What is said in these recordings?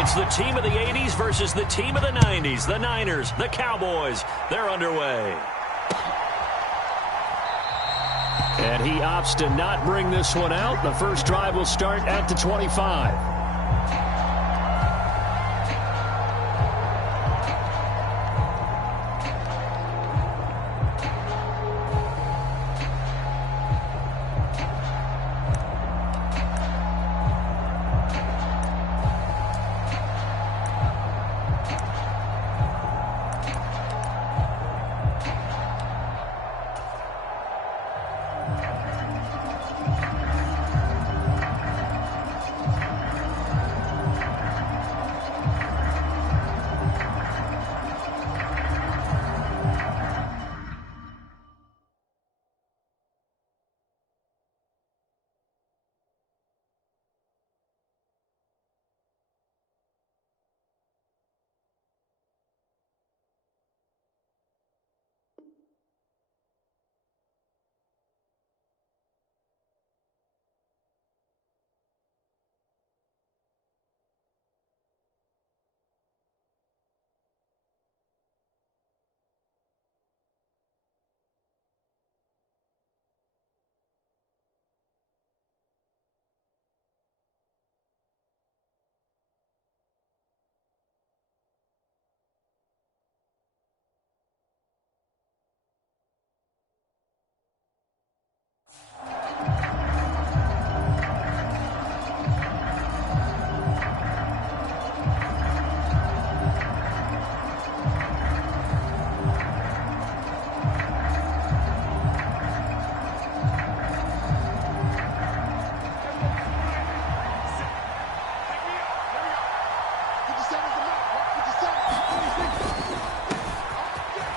It's the team of the 80s versus the team of the 90s. The Niners, the Cowboys, they're underway. And he opts to not bring this one out. The first drive will start at the 25.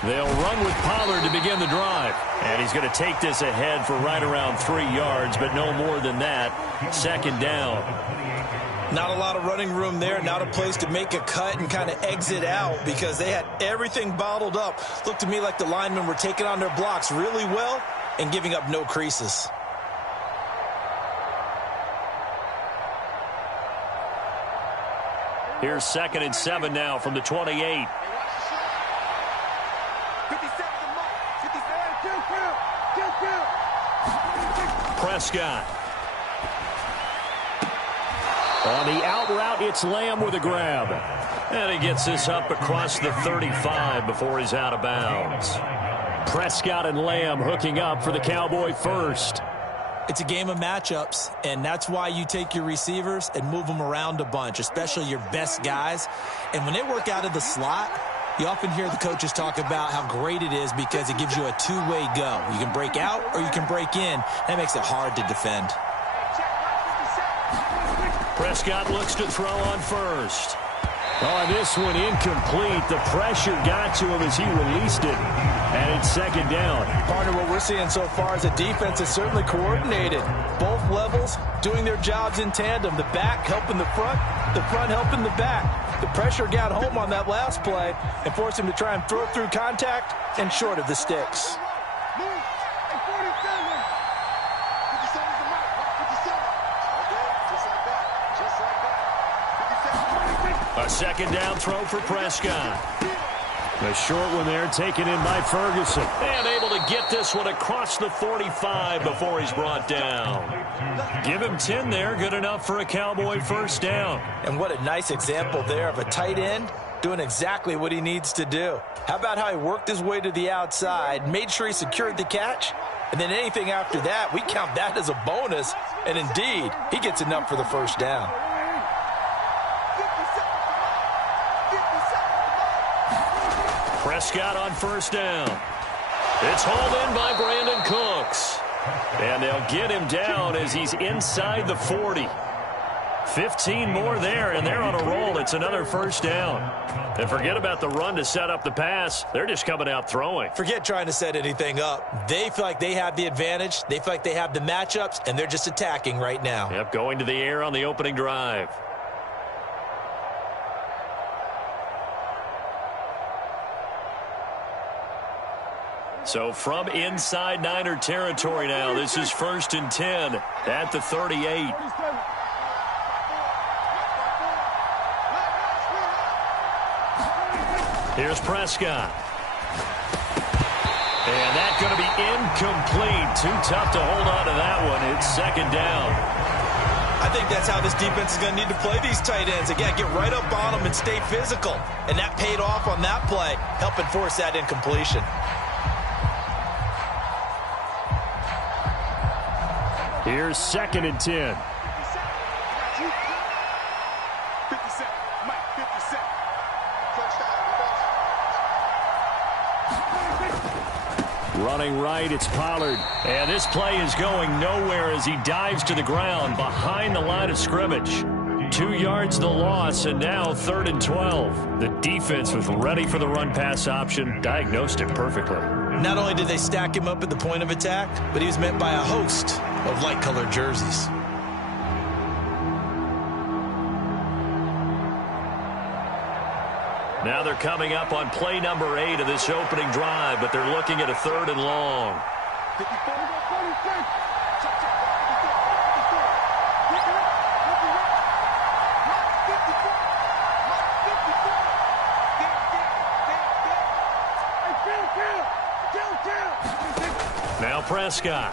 They'll run with Pollard to begin the drive. And he's going to take this ahead for right around 3 yards, but no more than that. Second down. Not a lot of running room there. Not a place to make a cut and kind of exit out because they had everything bottled up. Looked to me like the linemen were taking on their blocks really well and giving up no creases. Here's 2nd and 7 now from the 28. Prescott. On the out route, it's Lamb with a grab. And he gets this up across the 35 before he's out of bounds. Prescott and Lamb hooking up for the Cowboy first. It's a game of matchups, and that's why you take your receivers and move them around a bunch, especially your best guys. And when they work out of the slot, you often hear the coaches talk about how great it is because it gives you a two-way go. You can break out or you can break in. That makes it hard to defend. Prescott looks to throw on first. Oh, this one incomplete. The pressure got to him as he released it. And it's second down. Partner, what we're seeing so far is a defense is certainly coordinated. Both levels doing their jobs in tandem. The back helping the front helping the back. The pressure got home on that last play and forced him to try and throw through contact and short of the sticks. A second down throw for Prescott. A short one there taken in by Ferguson. And able to get this one across the 45 before he's brought down. Give him 10 there. Good enough for a Cowboy first down. And what a nice example there of a tight end doing exactly what he needs to do. How about how he worked his way to the outside, made sure he secured the catch, and then anything after that, we count that as a bonus. And indeed, he gets enough for the first down. Prescott on first down. It's hauled in by Brandon Cooks. And they'll get him down as he's inside the 40. 15 more there, and they're on a roll. It's another first down. And forget about the run to set up the pass. They're just coming out throwing. Forget trying to set anything up. They feel like they have the advantage. They feel like they have the matchups, and they're just attacking right now. Yep, going to the air on the opening drive. So from inside Niner territory now, this is 1st and 10 at the 38. Here's Prescott. And that's going to be incomplete. Too tough to hold on to that one. It's second down. I think that's how this defense is going to need to play these tight ends. Again, get right up on them and stay physical. And that paid off on that play, helping force that incompletion. Here's 2nd and 10. Running right, it's Pollard. And this play is going nowhere as he dives to the ground behind the line of scrimmage. 2 yards the loss, and now 3rd and 12. The defense was ready for the run-pass option, diagnosed it perfectly. Not only did they stack him up at the point of attack, but he was met by a host of light-colored jerseys. Now they're coming up on play number 8 of this opening drive, but they're looking at a 3rd and long. Now Prescott.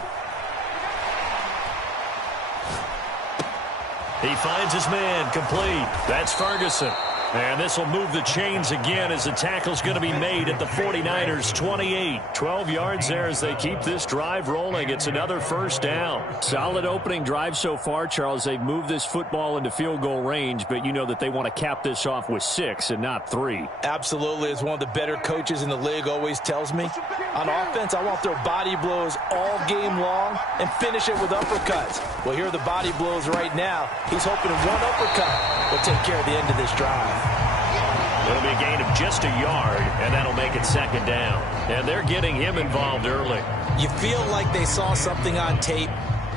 He finds his man, complete. That's Ferguson. And this will move the chains again as the tackle's going to be made at the 49ers 28. 12 yards there as they keep this drive rolling. It's another first down. Solid opening drive so far, Charles. They've moved this football into field goal range, but you know that they want to cap this off with 6 and not 3. Absolutely. As one of the better coaches in the league always tells me, on offense, I want to throw body blows all game long and finish it with uppercuts. Well, here are the body blows right now. He's hoping one uppercut will take care of the end of this drive. It'll be a gain of just a yard, and that'll make it 2nd down. And they're getting him involved early. You feel like they saw something on tape,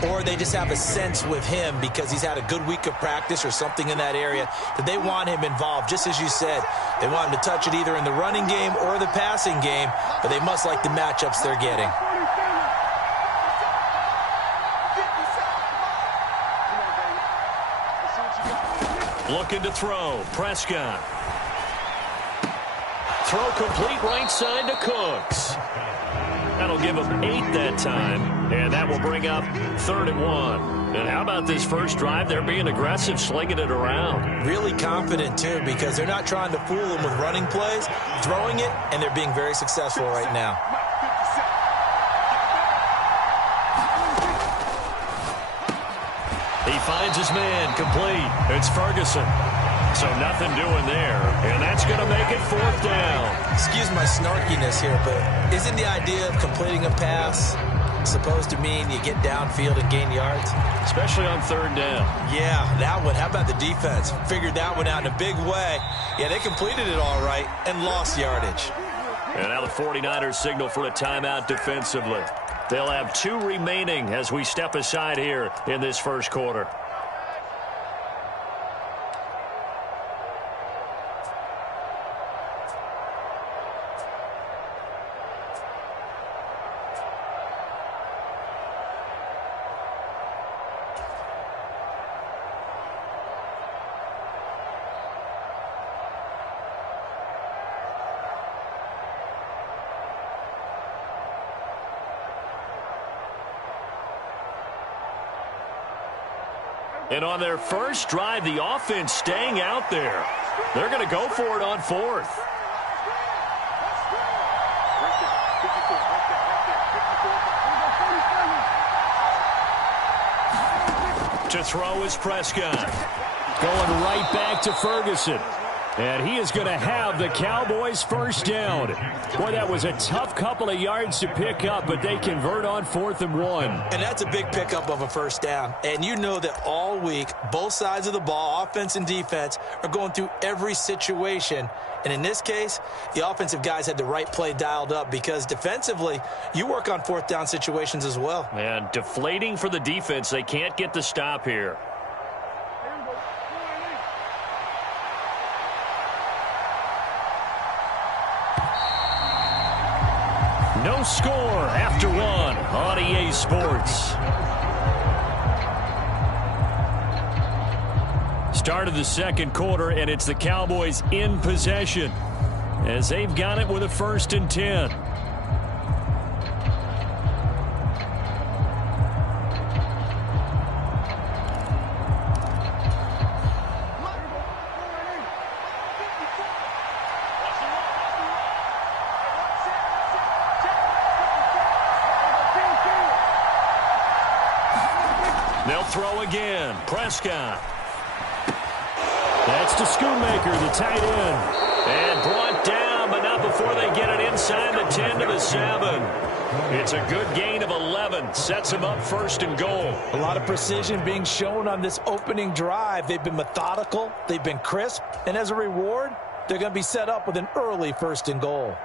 or they just have a sense with him because he's had a good week of practice or something in that area that they want him involved. Just as you said, they want him to touch it either in the running game or the passing game, but they must like the matchups they're getting. Looking to throw. Prescott. Throw complete right side to Cooks. That'll give him 8 that time, and that will bring up 3rd and 1. And how about this first drive? They're being aggressive, slinging it around. Really confident, too, because they're not trying to fool him with running plays, throwing it, and they're being very successful right now. He finds his man, complete. It's Ferguson. So nothing doing there, and that's going to make it 4th down. Excuse my snarkiness here, but isn't the idea of completing a pass supposed to mean you get downfield and gain yards? Especially on 3rd down. Yeah, that one. How about the defense? Figured that one out in a big way. Yeah, they completed it all right and lost yardage. And now the 49ers signal for a timeout defensively. They'll have 2 remaining as we step aside here in this first quarter. And on their first drive, the offense staying out there. They're going to go for it on 4th. To throw is Prescott. Going right back to Ferguson. And he is going to have the Cowboys' first down. Boy, that was a tough couple of yards to pick up, but they convert on 4th and 1. And that's a big pickup of a first down. And you know that all week, both sides of the ball, offense and defense, are going through every situation. And in this case, the offensive guys had the right play dialed up because defensively, you work on 4th down situations as well. And deflating for the defense. They can't get the stop here. No score after 1 on EA Sports. Start of the second quarter, and it's the Cowboys in possession. as they've got it with a 1st and 10. They'll throw again. Prescott. That's to Schoonmaker, the tight end. And brought down, but not before they get it inside the 10 to the 7. It's a good gain of 11. Sets them up 1st and goal. A lot of precision being shown on this opening drive. They've been methodical. They've been crisp. And as a reward, they're going to be set up with an early 1st and goal.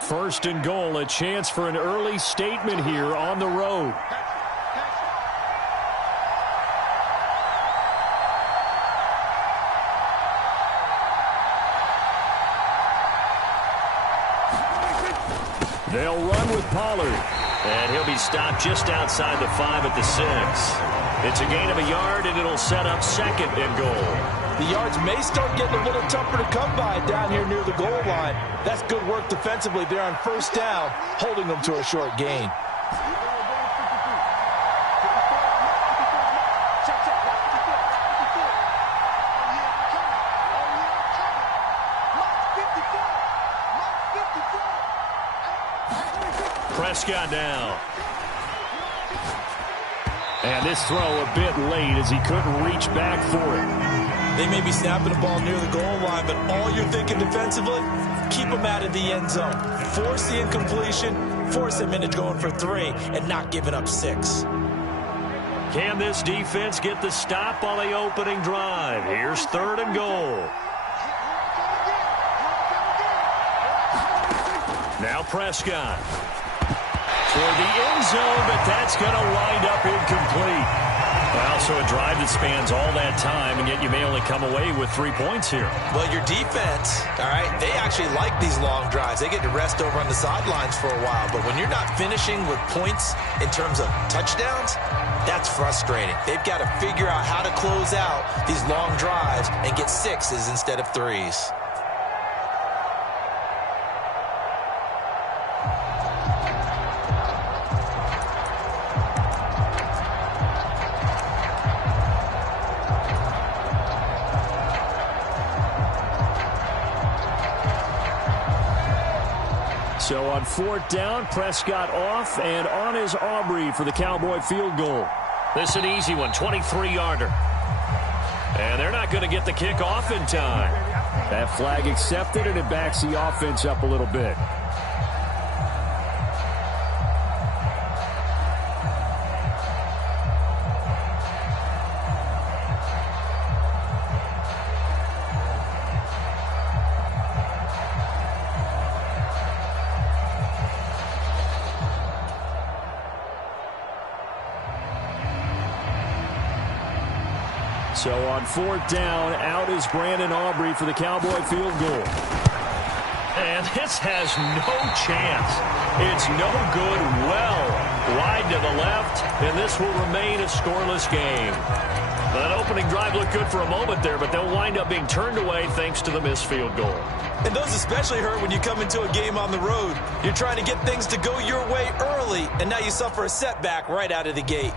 First and goal, a chance for an early statement here on the road. They'll run with Pollard. And he'll be stopped just outside the 5 at the 6. It's a gain of a yard, and it'll set up 2nd and goal. The yards may start getting a little tougher to come by down here near the goal line. That's good work defensively there on 1st down, holding them to a short gain. Prescott now. And this throw a bit late as he couldn't reach back for it. They may be snapping the ball near the goal line, but all you're thinking defensively, keep them out of the end zone. Force the incompletion, force them into going for 3, and not giving up 6. Can this defense get the stop on the opening drive? Here's 3rd and goal. Now Prescott. Toward the end zone, but that's going to wind up incomplete. Well, so a drive that spans all that time, and yet you may only come away with 3 points here. Well, your defense, all right, they actually like these long drives. They get to rest over on the sidelines for a while, but when you're not finishing with points in terms of touchdowns, that's frustrating. They've got to figure out how to close out these long drives and get 6s instead of 3s. So on 4th down, Prescott off, and on is Aubrey for the Cowboy field goal. This is an easy one, 23-yarder. And they're not going to get the kick off in time. That flag accepted, and it backs the offense up a little bit. So on 4th down, out is Brandon Aubrey for the Cowboy field goal. And this has no chance. It's no good. Well wide to the left, and this will remain a scoreless game. That opening drive looked good for a moment there, but they'll wind up being turned away thanks to the missed field goal. And those especially hurt when you come into a game on the road. You're trying to get things to go your way early, and now you suffer a setback right out of the gate.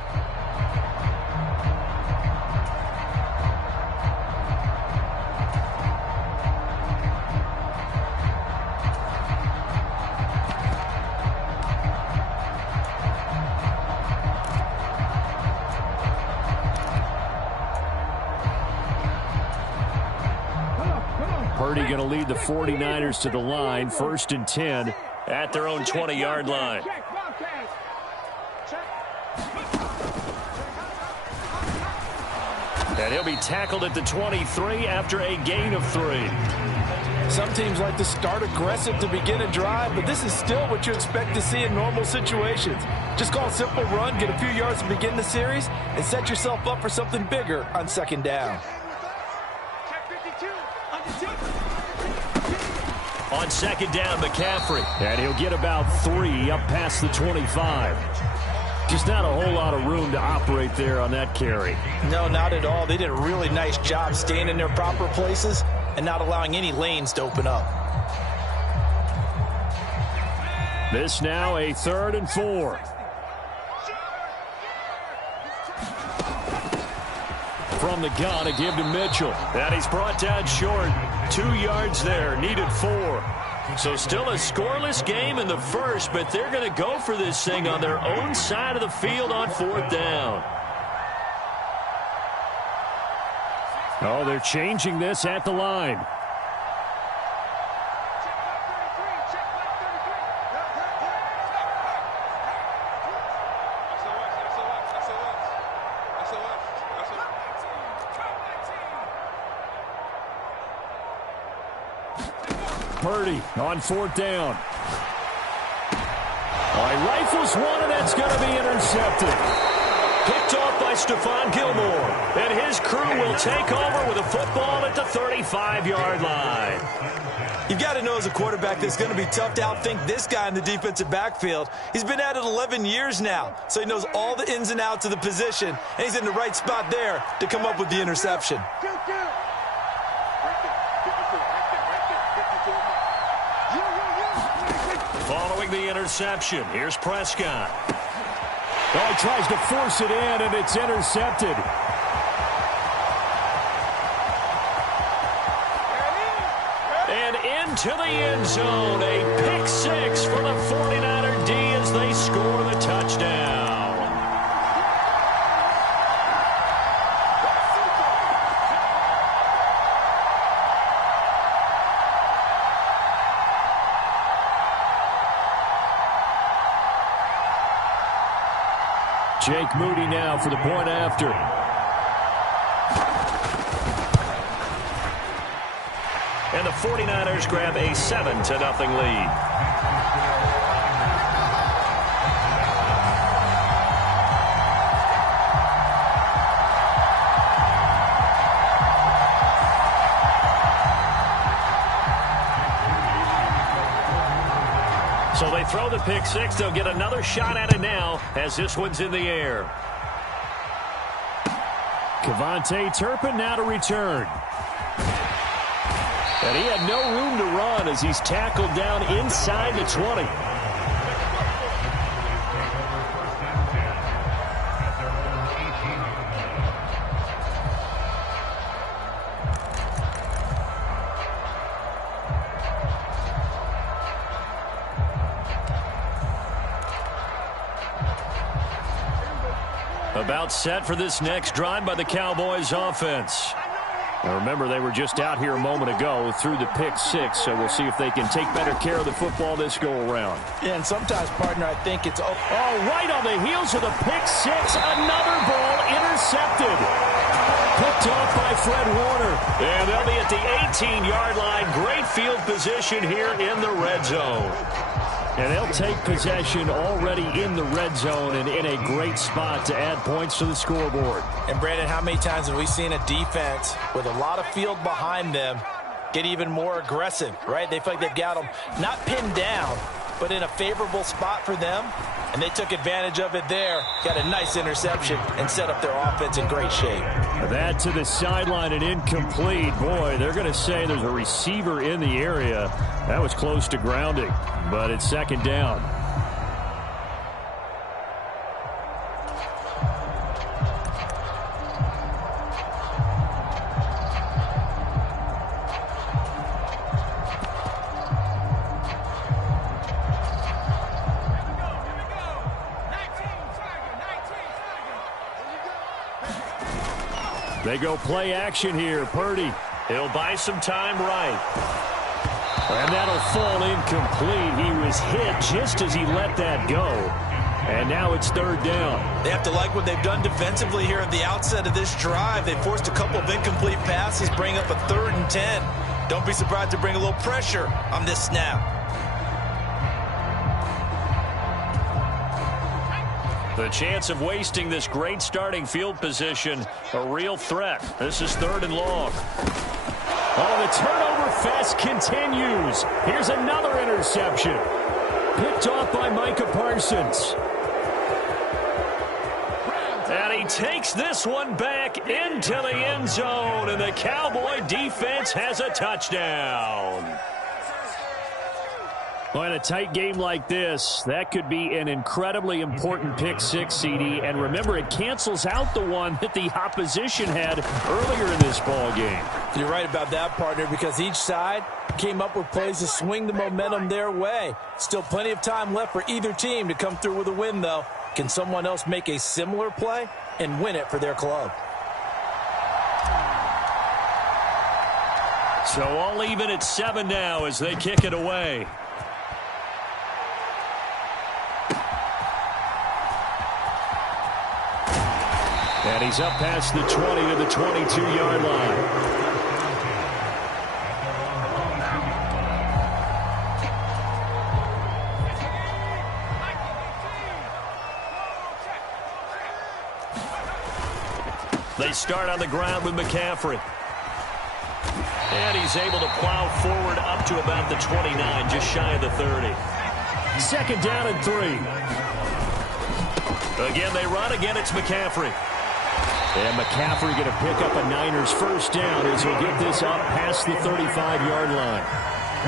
Purdy going to lead the 49ers to the line, 1st and 10 at their own 20-yard line. And he'll be tackled at the 23 after a gain of 3. Some teams like to start aggressive to begin a drive, but this is still what you expect to see in normal situations. Just call a simple run, get a few yards to begin the series, and set yourself up for something bigger on 2nd down. On second down, McCaffrey. And he'll get about 3 up past the 25. Just not a whole lot of room to operate there on that carry. No, not at all. They did a really nice job staying in their proper places and not allowing any lanes to open up. This now a 3rd and 4. From the gun, a give to Mitchell. And he's brought down short. 2 yards there, needed 4. So still a scoreless game in the first, but they're going to go for this thing on their own side of the field on 4th down. Oh, they're changing this at the line. Purdy on 4th down. Rifles one, and that's going to be intercepted. Picked off by Stephon Gilmore. And his crew will take over with a football at the 35-yard line. You've got to know as a quarterback that it's going to be tough to outthink this guy in the defensive backfield. He's been at it 11 years now, so he knows all the ins and outs of the position, and he's in the right spot there to come up with the interception. Following the interception, here's Prescott. Oh, he tries to force it in, and it's intercepted. And into the end zone, a pick 6 for the 49er D as they score the touchdown. Jake Moody now for the point after. And the 49ers grab a 7-0 lead. So they throw the pick 6. They'll get another shot at it now as this one's in the air. Kevontae Turpin now to return. And he had no room to run as he's tackled down inside the 20. About set for this next drive by the Cowboys offense. Now remember, they were just out here a moment ago through the pick 6, so we'll see if they can take better care of the football this go-around. Yeah, and sometimes, partner, I think it's... Oh, right on the heels of the pick 6, another ball intercepted. Picked off by Fred Warner. And they'll be at the 18-yard line. Great field position here in the red zone. And they'll take possession already in the red zone and in a great spot to add points to the scoreboard. And, Brandon, how many times have we seen a defense with a lot of field behind them get even more aggressive, right? They feel like they've got them not pinned down, but in a favorable spot for them, and they took advantage of it there, got a nice interception, and set up their offense in great shape. That to the sideline and incomplete. Boy, they're going to say there's a receiver in the area. That was close to grounding, but it's second down. They go play action here. Purdy. He'll buy some time right. And that'll fall incomplete. He was hit just as he let that go. And now it's third down. They have to like what they've done defensively here at the outset of this drive. They forced a couple of incomplete passes, bring up a 3rd and 10. Don't be surprised to bring a little pressure on this snap. The chance of wasting this great starting field position, a real threat. This is 3rd and long. Oh, the turnover fest continues. Here's another interception. Picked off by Micah Parsons. And he takes this one back into the end zone, and the Cowboy defense has a touchdown. Well, in a tight game like this, that could be an incredibly important pick six, CD. And remember, it cancels out the one that the opposition had earlier in this ball game. You're right about that, partner, because each side came up with plays to swing the momentum their way. Still plenty of time left for either team to come through with a win, though. Can someone else make a similar play and win it for their club? So all even at 7 now as they kick it away. And he's up past the 20 to the 22-yard line. They start on the ground with McCaffrey. And he's able to plow forward up to about the 29, just shy of the 30. Second down and 3. Again, they run. Again, it's McCaffrey. And McCaffrey going to pick up a Niners first down as he'll get this up past the 35-yard line.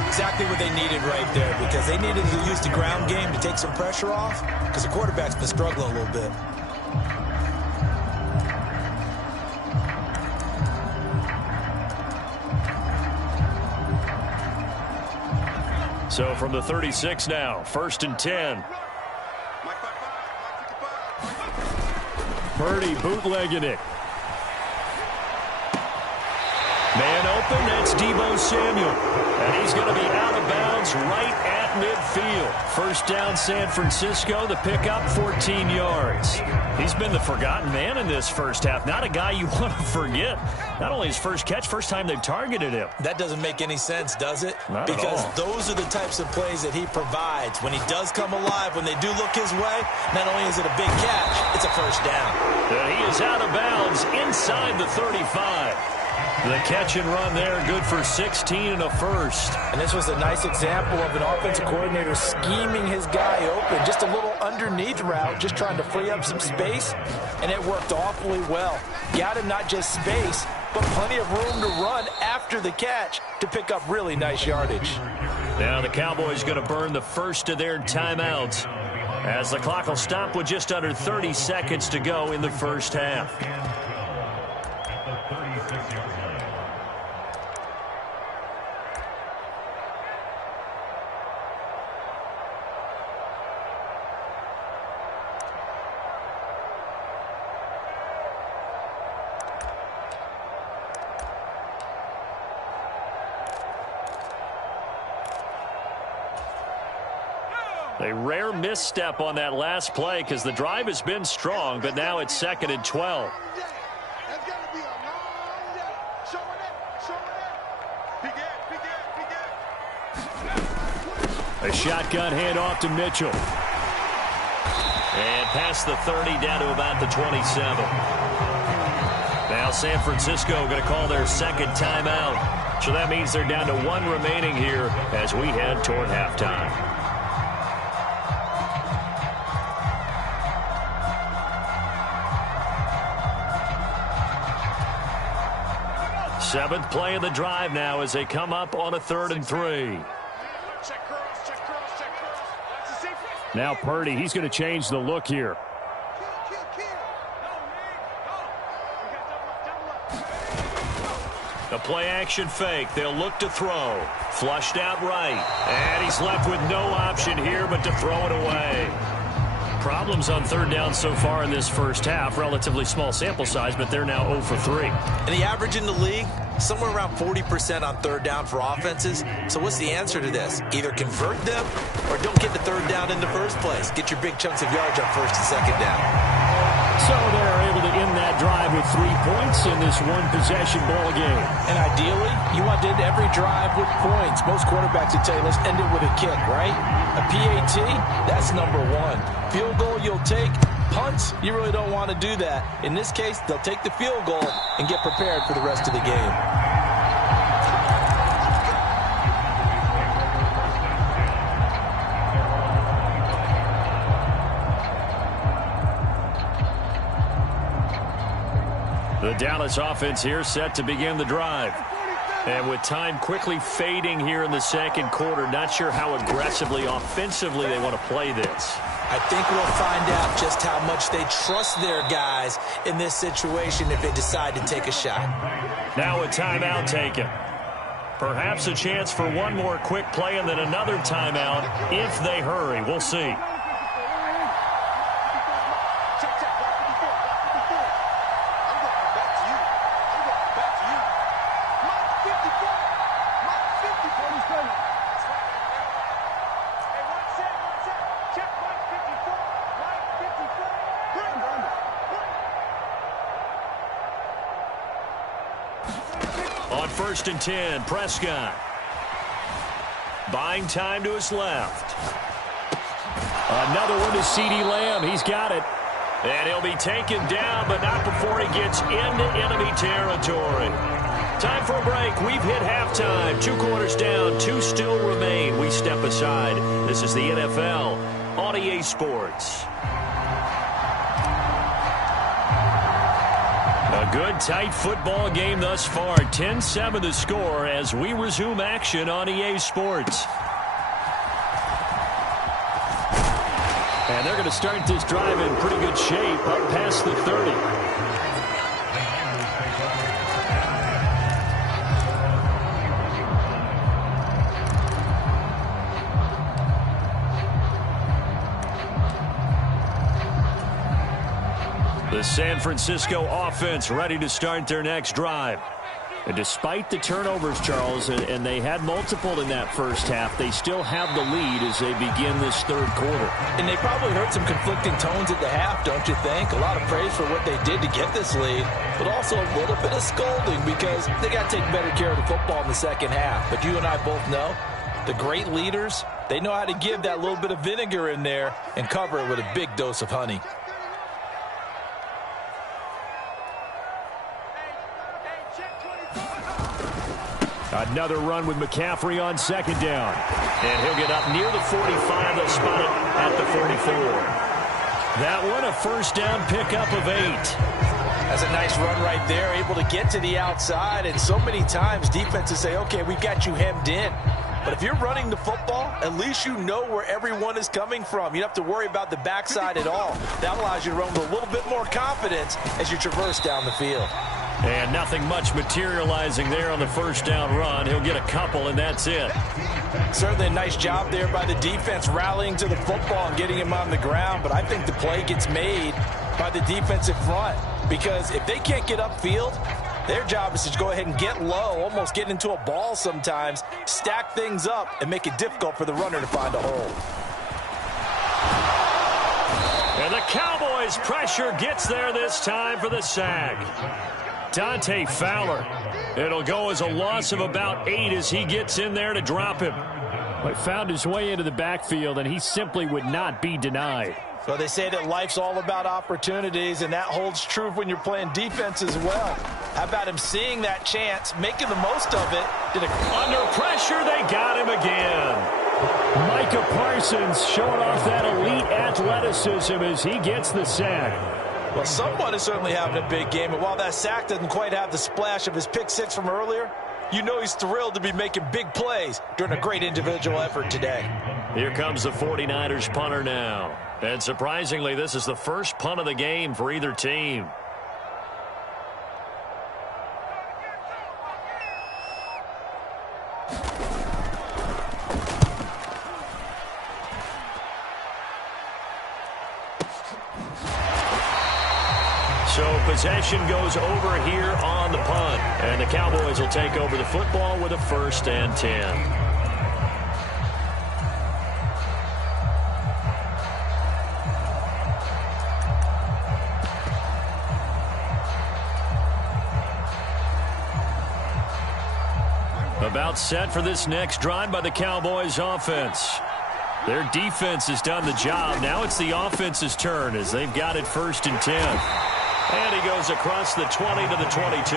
Exactly what they needed right there, because they needed to use the ground game to take some pressure off, because the quarterback's been struggling a little bit. So from the 36 now, first and 10. Purdy bootlegging it. Man open, that's Deebo Samuel. And he's going to be out of bounds right at midfield. First down, San Francisco. The pickup, 14 yards. He's been the forgotten man in this first half. Not a guy you want to forget. Not only his first catch, first time they've targeted him. That doesn't make any sense, does it? Not because at all. Those are the types of plays that he provides. When he does come alive, when they do look his way, not only is it a big catch, it's a first down. And he is out of bounds inside the 35. The catch and run there, good for 16 and a first. And this was a nice example of an offensive coordinator scheming his guy open. Just a little underneath route, just trying to free up some space, and it worked awfully well. Got him not just space, but plenty of room to run after the catch to pick up really nice yardage. Now the Cowboys going to burn the first of their timeouts as the clock will stop with just under 30 seconds to go in the first half. A rare misstep on that last play because the drive has been strong, but now it's second and 12. A shotgun handoff to Mitchell. And past the 30 down to about the 27. Now San Francisco going to call their second timeout. So that means they're down to 1 remaining here as we head toward halftime. Seventh play of the drive now as they come up on a 3rd and 3. Now Purdy, he's going to change the look here. A play action fake. They'll look to throw. Flushed out right. And he's left with no option here but to throw it away. Problems on 3rd down so far in this first half. Relatively small sample size, but they're now 0 for 3. And the average in the league, somewhere around 40% on 3rd down for offenses. So what's the answer to this? Either convert them or don't get the 3rd down in the first place. Get your big chunks of yards on 1st and 2nd down. So they're able to end that drive with 3 points in this one-possession ball game. And ideally, you want to end every drive with points. Most quarterbacks would tell you, let's end it with a kick, right? A PAT, that's number 1. Field goal you'll take. Punts, you really don't want to do that. In this case, they'll take the field goal and get prepared for the rest of the game. The Dallas offense here set to begin the drive. And with time quickly fading here in the second quarter, not sure how aggressively, offensively they want to play this. I think we'll find out just how much they trust their guys in this situation if they decide to take a shot. Now a timeout taken. Perhaps a chance for one more quick play and then another timeout if they hurry. We'll see. On 1st and 10, Prescott. Buying time to his left. Another one to CeeDee Lamb. He's got it. And he'll be taken down, but not before he gets into enemy territory. Time for a break. We've hit halftime. 2 quarters down, 2 still remain. We step aside. This is the NFL on EA Sports. A good, tight football game thus far. 10-7 the score as we resume action on EA Sports. And they're going to start this drive in pretty good shape, up past the 30. The San Francisco offense ready to start their next drive. And despite the turnovers, Charles, and they had multiple in that first half, they still have the lead as they begin this third quarter. And they probably heard some conflicting tones at the half, don't you think? A lot of praise for what they did to get this lead, but also a little bit of scolding because they got to take better care of the football in the second half. But you and I both know the great leaders, they know how to give that little bit of vinegar in there and cover it with a big dose of honey. Another run with McCaffrey on 2nd down. And he'll get up near the 45. They'll spot it at the 44. That one, a 1st down pickup of 8. That's a nice run right there, able to get to the outside. And so many times defenses say, okay, we've got you hemmed in. But if you're running the football, at least you know where everyone is coming from. You don't have to worry about the backside at all. That allows you to run with a little bit more confidence as you traverse down the field. And nothing much materializing there on the 1st down run. He'll get a couple, and that's it. Certainly a nice job there by the defense rallying to the football and getting him on the ground. But I think the play gets made by the defensive front because if they can't get upfield, their job is to go ahead and get low, almost get into a ball sometimes, stack things up, and make it difficult for the runner to find a hole. And the Cowboys' pressure gets there this time for the sack. Dante Fowler. It'll go as a loss of about 8 as he gets in there to drop him. He found his way into the backfield, and he simply would not be denied. Well, they say that life's all about opportunities, and that holds true when you're playing defense as well. How about him seeing that chance, making the most of it? Under pressure, they got him again. Micah Parsons showing off that elite athleticism as he gets the sack. Well, someone is certainly having a big game, and while that sack doesn't quite have the splash of his pick 6 from earlier, you know he's thrilled to be making big plays during a great individual effort today. Here comes the 49ers punter now. And surprisingly, this is the first punt of the game for either team. So possession goes over here on the punt. And the Cowboys will take over the football with a 1st and 10. About set for this next drive by the Cowboys offense. Their defense has done the job. Now it's the offense's turn as they've got it 1st and 10. And he goes across the 20 to the 22.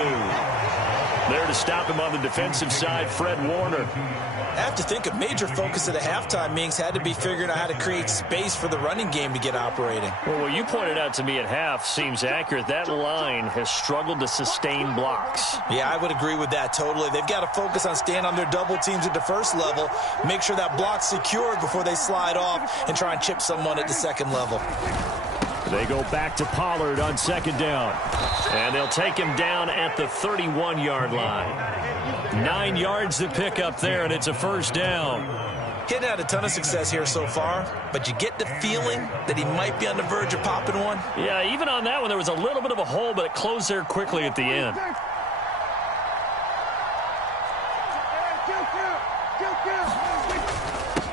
There to stop him on the defensive side, Fred Warner. I have to think a major focus of the halftime meetings had to be figuring out how to create space for the running game to get operating. Well, what you pointed out to me at half seems accurate. That line has struggled to sustain blocks. Yeah, I would agree with that totally. They've got to focus on staying on their double teams at the first level, make sure that block's secured before they slide off and try and chip someone at the second level. They go back to Pollard on second down. And they'll take him down at the 31-yard line. 9 yards to pick up there, and it's a first down. He hadn't had a ton of success here so far, but you get the feeling that he might be on the verge of popping one. Yeah, even on that one, there was a little bit of a hole, but it closed there quickly at the end.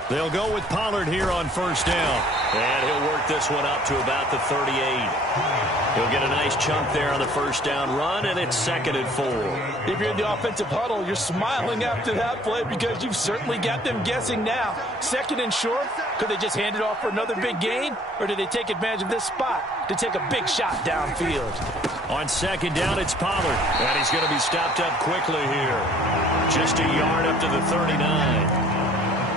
They'll go with Pollard here on first down. And he'll work this one up to about the 38. He'll get a nice chunk there on the first down run, and it's 2nd and 4. If you're in the offensive huddle, you're smiling after that play because you've certainly got them guessing now. 2nd and short, could they just hand it off for another big gain? Or did they take advantage of this spot to take a big shot downfield? On second down, it's Pollard. And he's going to be stopped up quickly here. Just a yard up to the 39.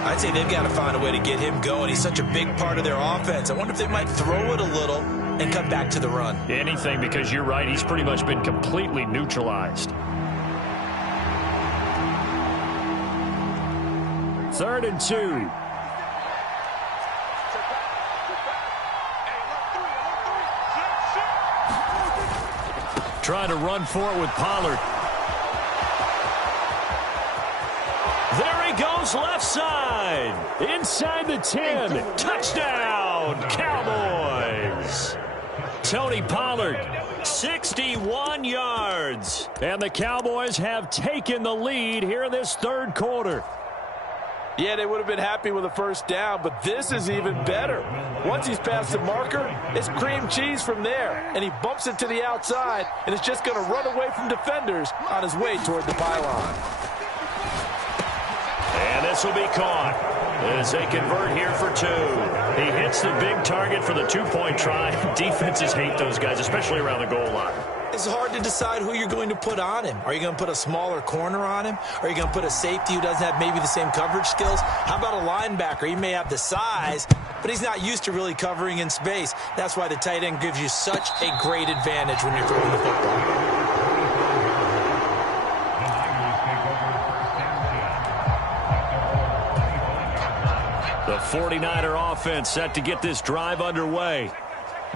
I'd say they've got to find a way to get him going. He's such a big part of their offense. I wonder if they might throw it a little and come back to the run. Anything, because you're right. He's pretty much been completely neutralized. 3rd and 2. Trying to run for it with Pollard. There he goes, left side. Inside the 10. Touchdown, Cowboys. Tony Pollard, 61 yards. And the Cowboys have taken the lead here in this third quarter. Yeah, they would have been happy with a first down, but this is even better. Once he's past the marker, it's cream cheese from there. And he bumps it to the outside, and it's just going to run away from defenders on his way toward the pylon. And this will be caught as they convert here for 2. He hits the big target for the 2-point try. Defenses hate those guys, especially around the goal line. It's hard to decide who you're going to put on him. Are you going to put a smaller corner on him? Are you going to put a safety who doesn't have maybe the same coverage skills? How about a linebacker? He may have the size, but he's not used to really covering in space. That's why the tight end gives you such a great advantage when you're throwing the football. The 49er offense set to get this drive underway.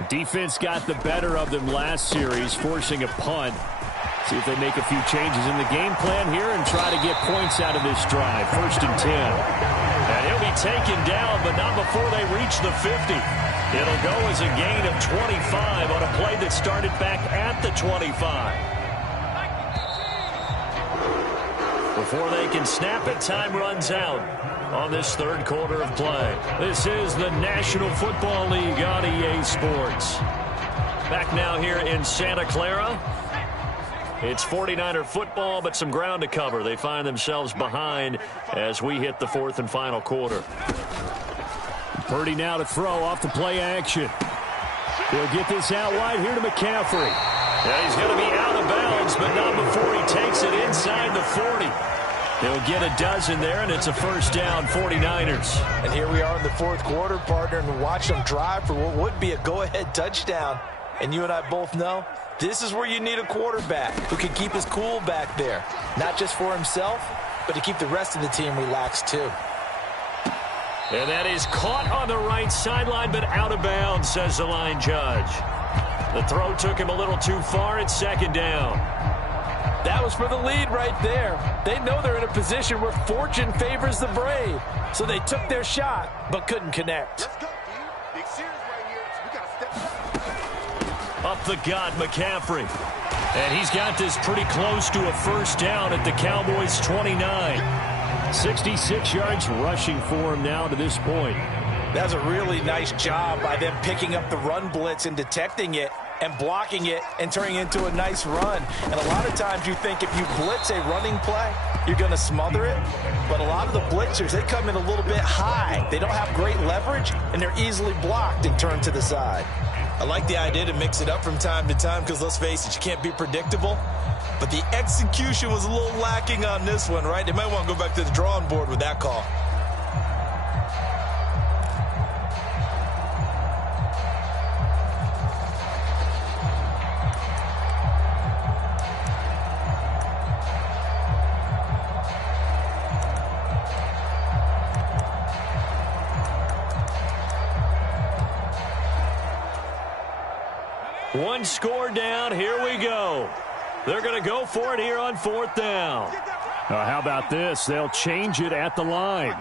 Defense got the better of them last series, forcing a punt. See if they make a few changes in the game plan here and try to get points out of this drive. 1st and 10. And he'll be taken down, but not before they reach the 50. It'll go as a gain of 25 on a play that started back at the 25. Before they can snap it, time runs out on this third quarter of play. This is the National Football League on EA Sports. Back now here in Santa Clara. It's 49er football, but some ground to cover. They find themselves behind as we hit the 4th and final quarter. Purdy now to throw off the play action. He'll get this out wide here to McCaffrey. Yeah, he's going to be out of bounds, but not before he takes it inside the 40. He'll get a dozen there, and it's a first down, 49ers. And here we are in the 4th quarter, partner, and watch them drive for what would be a go-ahead touchdown. And you and I both know this is where you need a quarterback who can keep his cool back there, not just for himself, but to keep the rest of the team relaxed too. And that is caught on the right sideline, but out of bounds, says the line judge. The throw took him a little too far. It's 2nd down. That was for the lead right there. They know they're in a position where fortune favors the brave. So they took their shot, but couldn't connect. Up the gut, McCaffrey. And he's got this pretty close to a first down at the Cowboys' 29. 66 yards rushing for him now to this point. That's a really nice job by them picking up the run blitz and detecting it and blocking it and turning it into a nice run. And a lot of times you think if you blitz a running play, you're going to smother it. But a lot of the blitzers, they come in a little bit high. They don't have great leverage, and they're easily blocked and turned to the side. I like the idea to mix it up from time to time because, let's face it, you can't be predictable. but the execution was a little lacking on this one, right? They might want to go back to the drawing board with that call. One score down. Here we go. They're going to go for it here on 4th down. How about this? They'll change it at the line.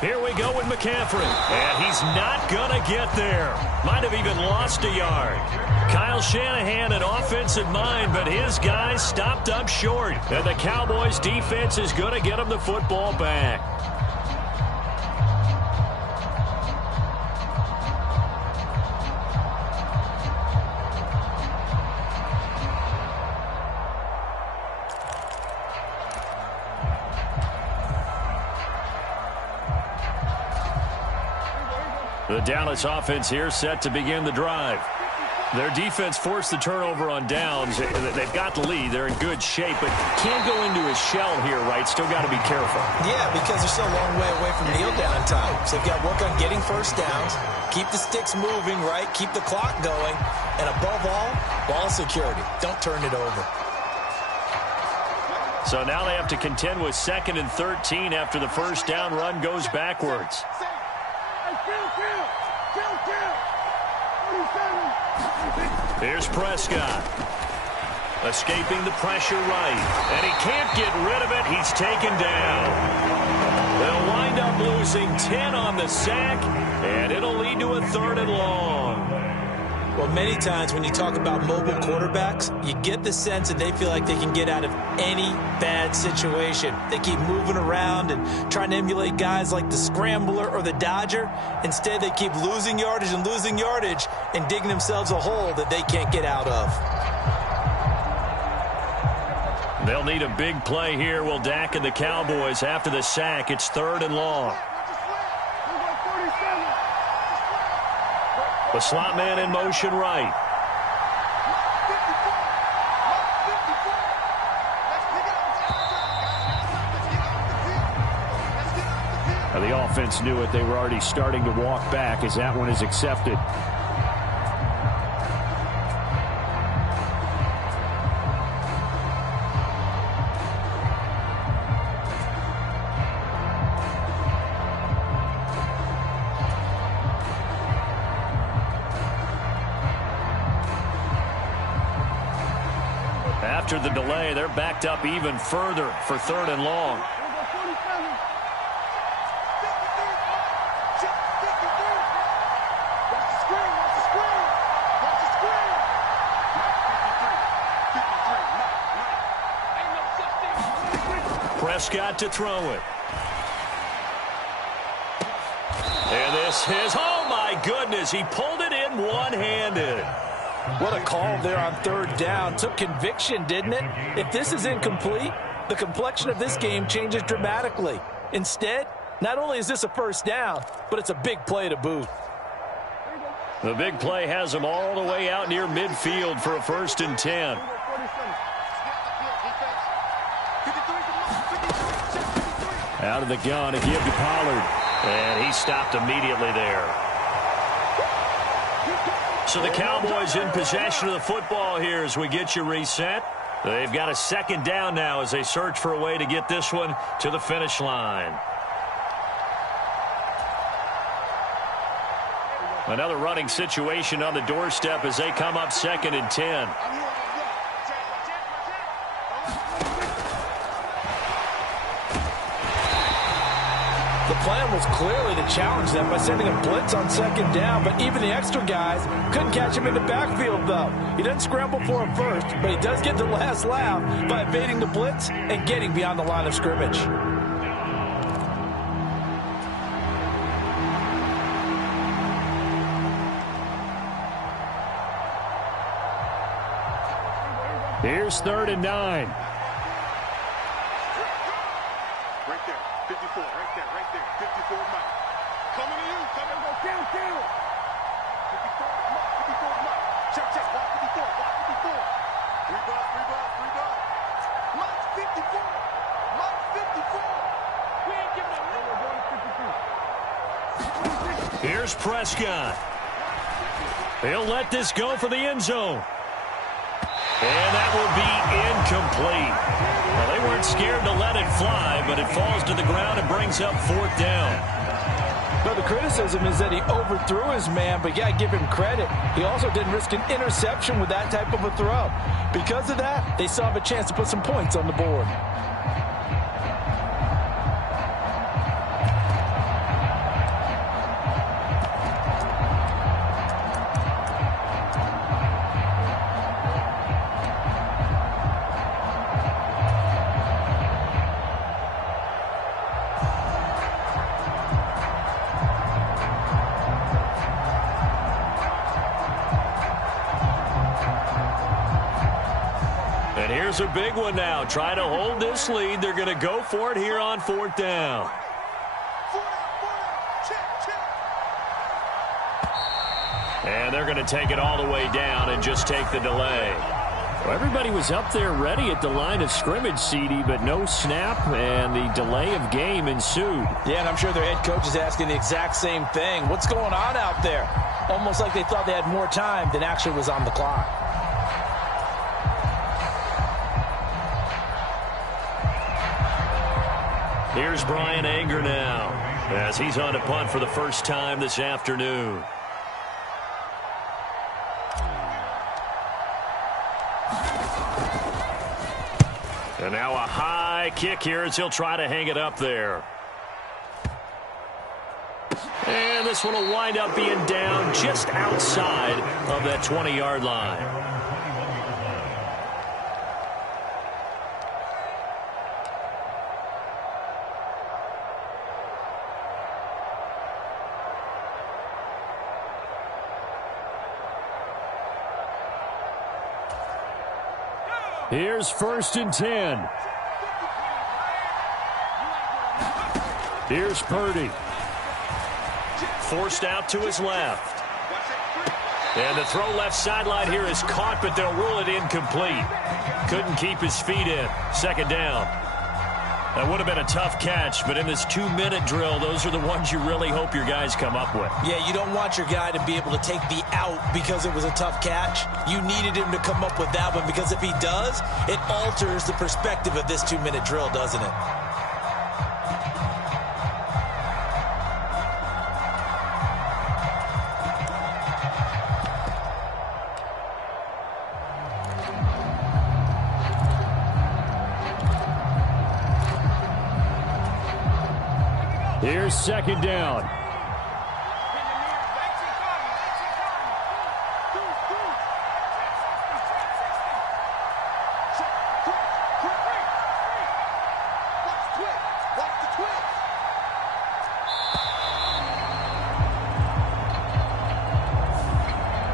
Here we go with McCaffrey. And he's not going to get there. Might have even lost a yard. Kyle Shanahan, an offensive mind, but his guys stopped up short. And the Cowboys defense is going to get him the football back. The Dallas offense here set to begin the drive. Their defense forced the turnover on downs. They've got the lead. They're in good shape, but can't go into a shell here, right? Still got to be careful. Yeah, because they're still a long way away from kneel down time. So they've got to work on getting first downs, keep the sticks moving, right? Keep the clock going. And above all, ball security. Don't turn it over. So now they have to contend with 2nd and 13 after the first down run goes backwards. Here's Prescott. Escaping the pressure right. And he can't get rid of it. He's taken down. They'll wind up losing 10 on the sack, and it'll lead to a 3rd and long. Well, many times when you talk about mobile quarterbacks, you get the sense that they feel like they can get out of any bad situation. They keep moving around and trying to emulate guys like the Scrambler or the Dodger. Instead, they keep losing yardage and digging themselves a hole that they can't get out of. They'll need a big play here. Will Dak and the Cowboys after the sack. It's 3rd and long. The slot man in motion right. Now the offense knew it. They were already starting to walk back as that one is accepted. After the delay, they're backed up even further for 3rd and long. Prescott to throw it. And this is, oh my goodness, he pulled it in one-handed. What a call there on 3rd down. Took conviction, didn't it? If this is incomplete, the complexion of this game changes dramatically. Instead, not only is this a first down, but it's a big play to boot. The big play has him all the way out near midfield for a 1st and 10. Out of the gun to give to Pollard. And he stopped immediately there. So the Cowboys in possession of the football here as we get you reset. They've got a 2nd down now as they search for a way to get this one to the finish line. Another running situation on the doorstep as they come up 2nd and 10. The plan was clearly to challenge them by sending a blitz on 2nd down, but even the extra guys couldn't catch him in the backfield, though. He doesn't scramble for him first, but he does get the last laugh by evading the blitz and getting beyond the line of scrimmage. Here's 3rd and 9. Right there, 54, right there, 54 Mike. Coming to you, coming, go, kill. 54 Mike, Check, check. Block 54. Block 54. Three bucks, three bucks, three bucks. Mike's 54. Mike's 54. We ain't giving up. We're going to 53. Here's Prescott. He'll let this go for the end zone. And that will be incomplete. Well, they weren't scared to let it fly, but it falls to the ground and brings up 4th down. But the criticism is that he overthrew his man, but yeah, give him credit. He also didn't risk an interception with that type of a throw. Because of that, they still have a chance to put some points on the board. And here's a big one now. Trying to hold this lead. They're going to go for it here on 4th down. And they're going to take it all the way down and just take the delay. Well, everybody was up there ready at the line of scrimmage, CD, but no snap, and the delay of game ensued. Yeah, and I'm sure their head coach is asking the exact same thing. What's going on out there? Almost like they thought they had more time than actually was on the clock. Here's Brian Anger now, as he's on to punt for the first time this afternoon. And now a high kick here as he'll try to hang it up there. And this one will wind up being down just outside of that 20-yard line. Here's 1st and 10. Here's Purdy. Forced out to his left. And the throw left sideline here is caught, but they'll rule it incomplete. Couldn't keep his feet in. 2nd down. That would have been a tough catch, but in this 2-minute drill, those are the ones you really hope your guys come up with. Yeah, you don't want your guy to be able to take the out because it was a tough catch. You needed him to come up with that one, because if he does, it alters the perspective of this 2-minute drill, doesn't it? Here's 2nd down.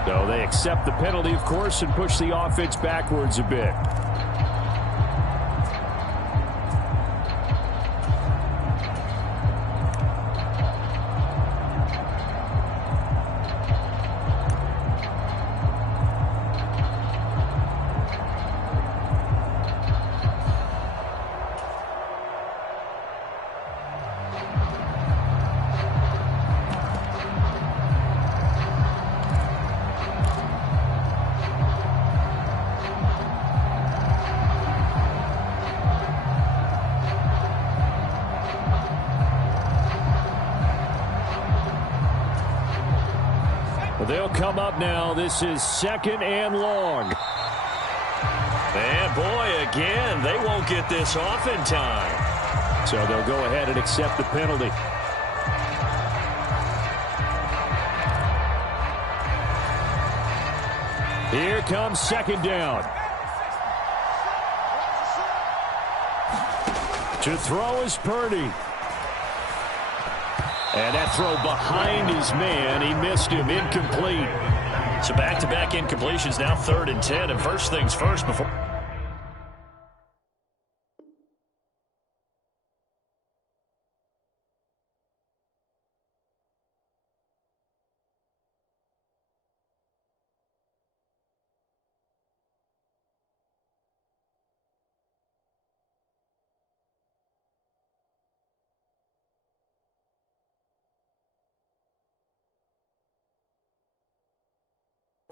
So they accept the penalty, of course, and push the offense backwards a bit. They'll come up now. This is 2nd and long. And boy, again, they won't get this off in time. So they'll go ahead and accept the penalty. Here comes 2nd down. To throw is Purdy. And that throw behind his man. He missed him. Incomplete. So back-to-back incompletions, now 3rd and 10. And first things first before...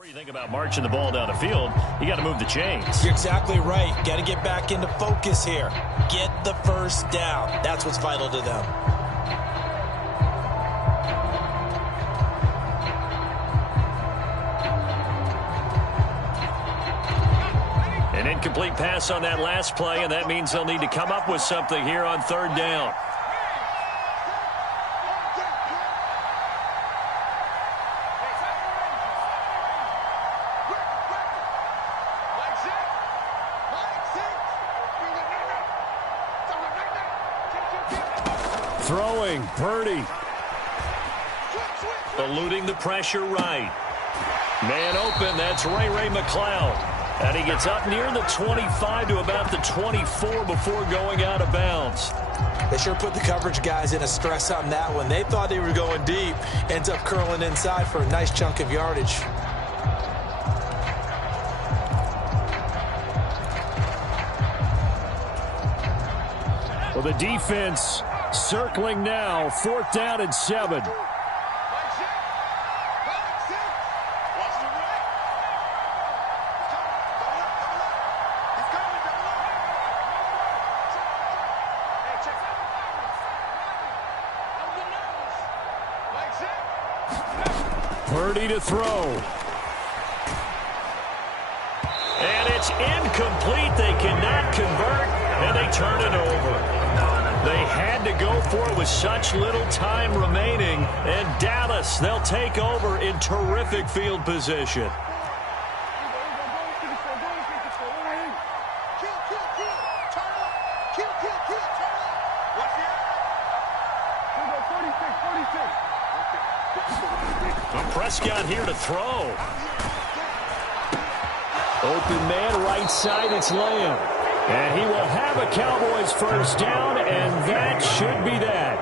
Before you think about marching the ball down the field, you got to move the chains. You're exactly right. Got to get back into focus here. Get the first down. That's what's vital to them. An incomplete pass on that last play, and that means they'll need to come up with something here on third down. Throwing, Purdy. Eluding the pressure right. Man open, that's Ray McCloud. And he gets up near the 25 to about the 24 before going out of bounds. They sure put the coverage guys in a stress on that one. They thought they were going deep. Ends up curling inside for a nice chunk of yardage. Well, the defense circling now, 4th down and 7. Purdy to throw. And it's incomplete. They cannot convert, and they turn it over. They had to go for it with such little time remaining. And Dallas, they'll take over in terrific field position. Prescott here to throw. Open man, right side, it's Lamb. And he will have a Cowboys first down, and that should be that.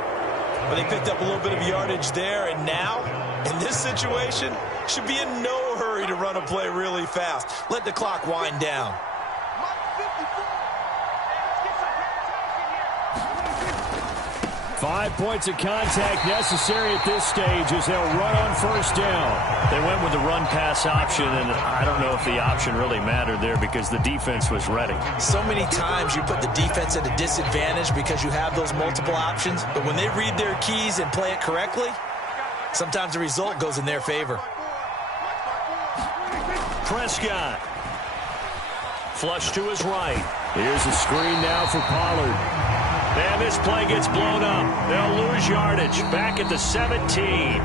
But they picked up a little bit of yardage there, and now, in this situation, should be in no hurry to run a play really fast. Let the clock wind down. 5 points of contact necessary at this stage as they'll run on first down. They went with the run-pass option, and I don't know if the option really mattered there because the defense was ready. So many times you put the defense at a disadvantage because you have those multiple options, but when they read their keys and play it correctly, sometimes the result goes in their favor. Prescott. Flush to his right. Here's a screen now for Pollard. And this play gets blown up. They'll lose yardage back at the 17.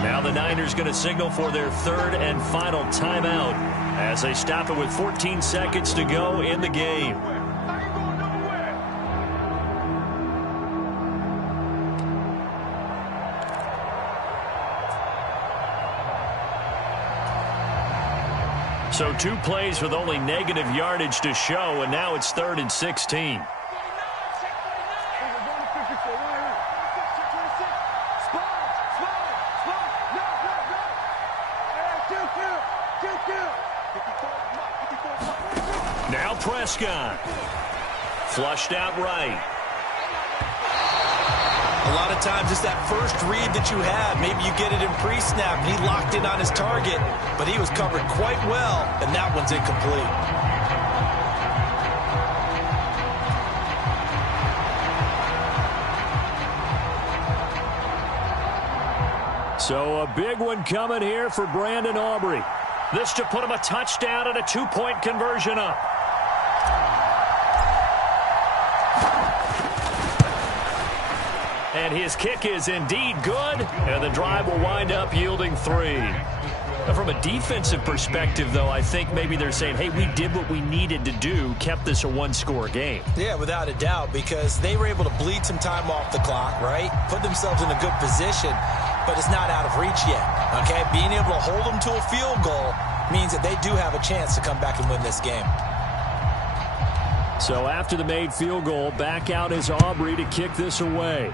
Now the Niners going to signal for their third and final timeout as they stop it with 14 seconds to go in the game. So 2 plays with only negative yardage to show, and now it's 3rd and 16. Now Prescott. Flushed out right. A lot of times it's that first read that you have. Maybe you get it in pre-snap, and he locked in on his target, but he was covered quite well, and that one's incomplete. So a big one coming here for Brandon Aubrey. This to put him a touchdown and a 2-point conversion up. And his kick is indeed good, and the drive will wind up yielding 3. Now, from a defensive perspective, though, I think maybe they're saying, hey, we did what we needed to do, kept this a 1-score game. Yeah, without a doubt, because they were able to bleed some time off the clock, right? Put themselves in a good position, but it's not out of reach yet, okay? Being able to hold them to a field goal means that they do have a chance to come back and win this game. So after the made field goal, back out is Aubrey to kick this away.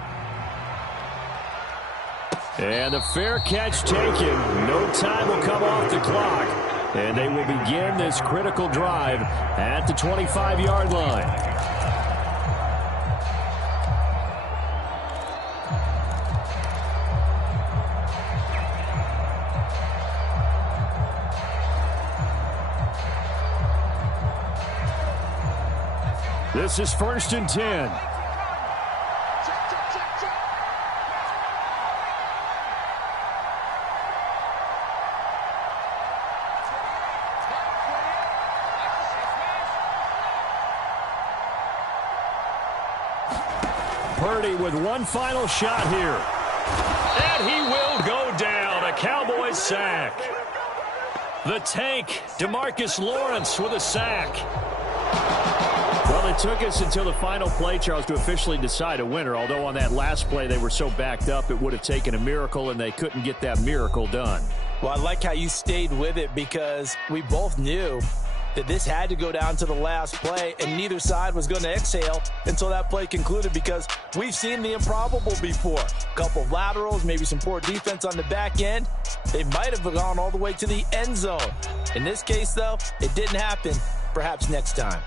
And the fair catch taken. No time will come off the clock. And they will begin this critical drive at the 25-yard line. This is 1st and 10. Purdy with one final shot here. And he will go down. A Cowboys sack. The tank, DeMarcus Lawrence with a sack. Well, it took us until the final play, Charles, to officially decide a winner. Although on that last play they were so backed up it would have taken a miracle, and they couldn't get that miracle done. Well, I like how you stayed with it because we both knew that this had to go down to the last play, and neither side was going to exhale until that play concluded because we've seen the improbable before. A couple of laterals, maybe some poor defense on the back end. They might have gone all the way to the end zone. In this case, though, it didn't happen. Perhaps next time.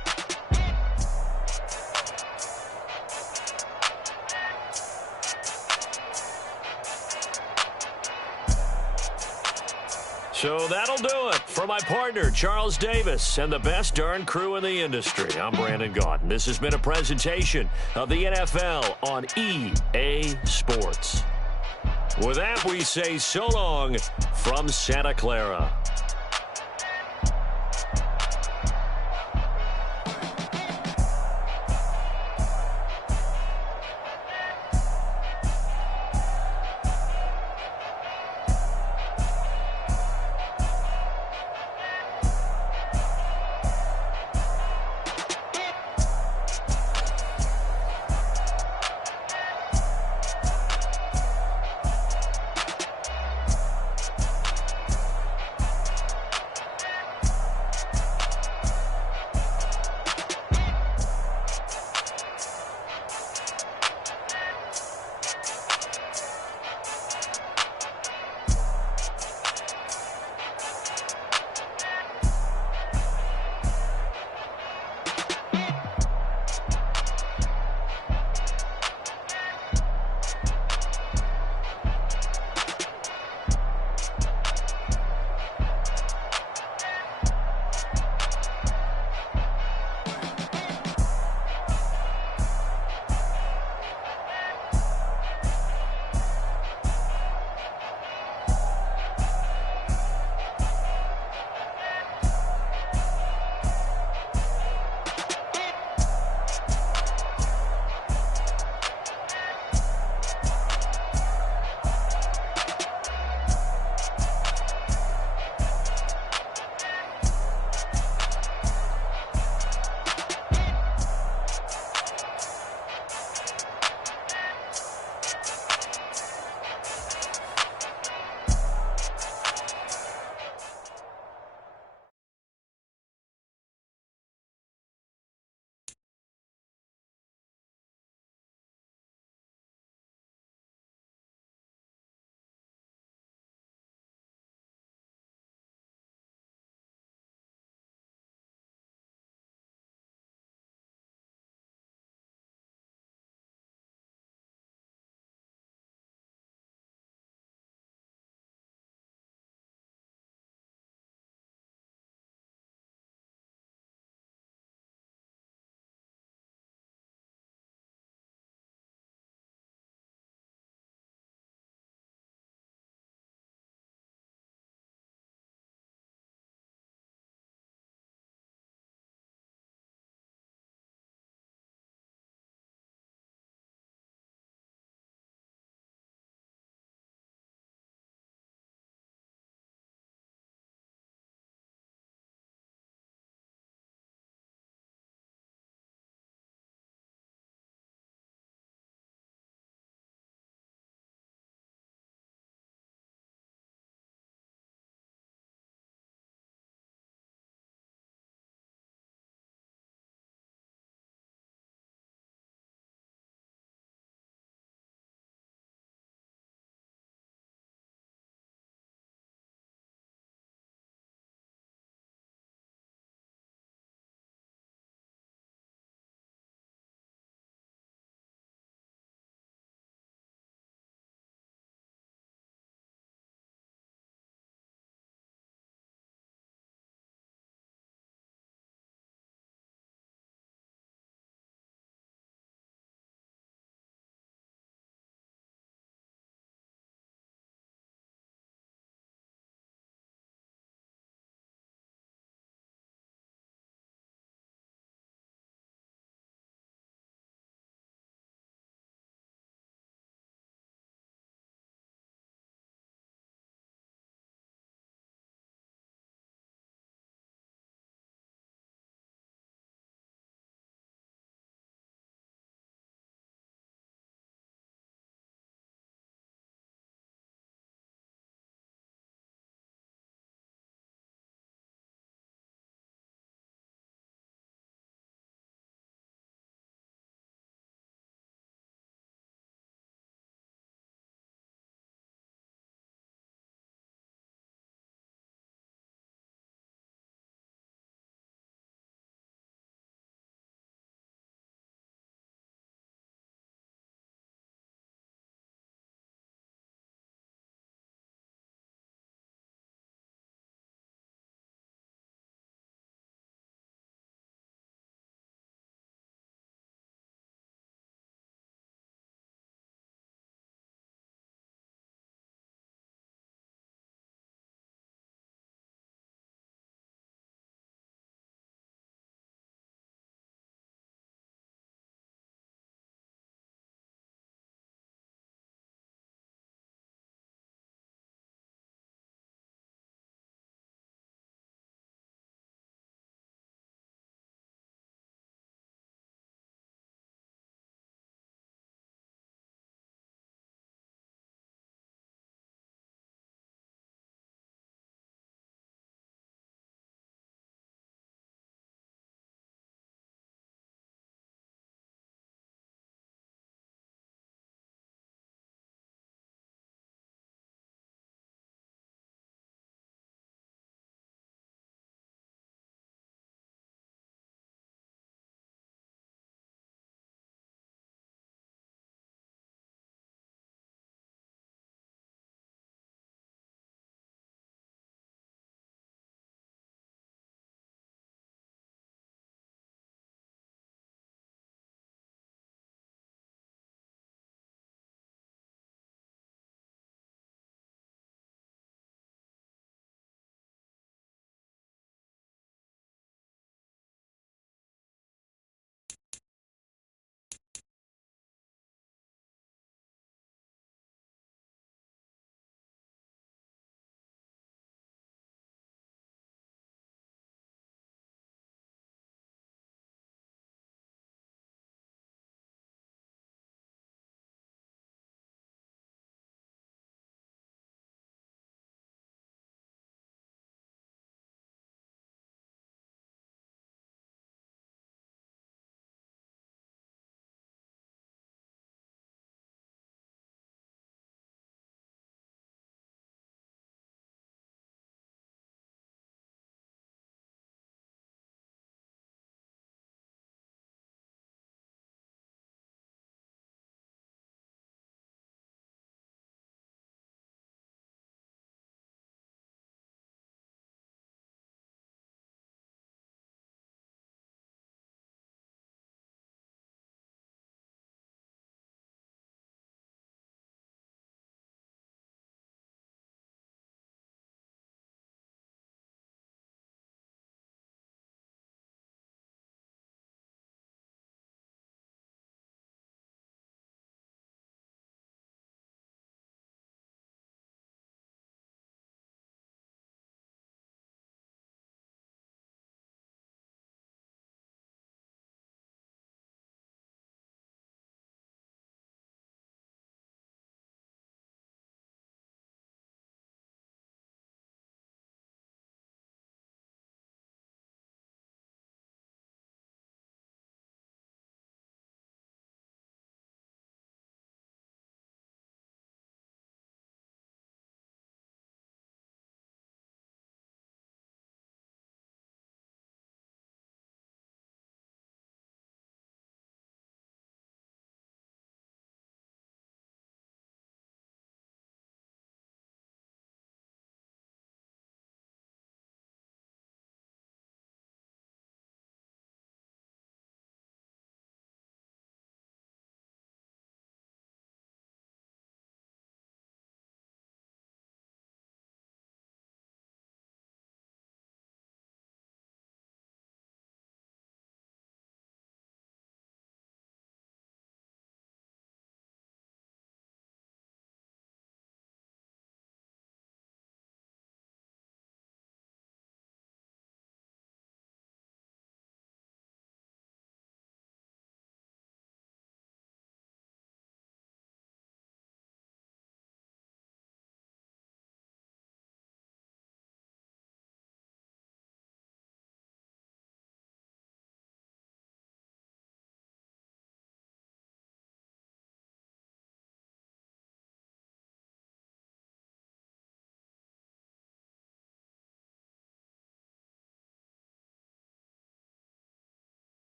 So that'll do it for my partner, Charles Davis, and the best darn crew in the industry. I'm Brandon Gaudin. This has been a presentation of the NFL on EA Sports. With that, we say so long from Santa Clara.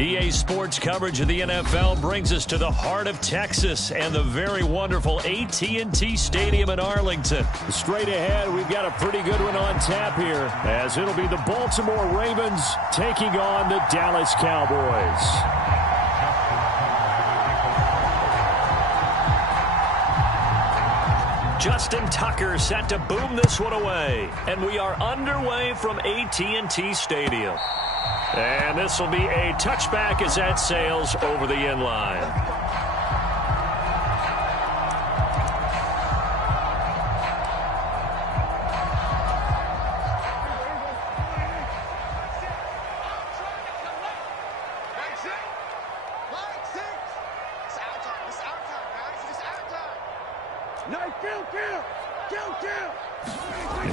EA Sports coverage of the NFL brings us to the heart of Texas and the very wonderful AT&T Stadium in Arlington. Straight ahead, we've got a pretty good one on tap here, as it'll be the Baltimore Ravens taking on the Dallas Cowboys. Justin Tucker set to boom this one away. And we are underway from AT&T Stadium. And this will be a touchback as that sails over the end line.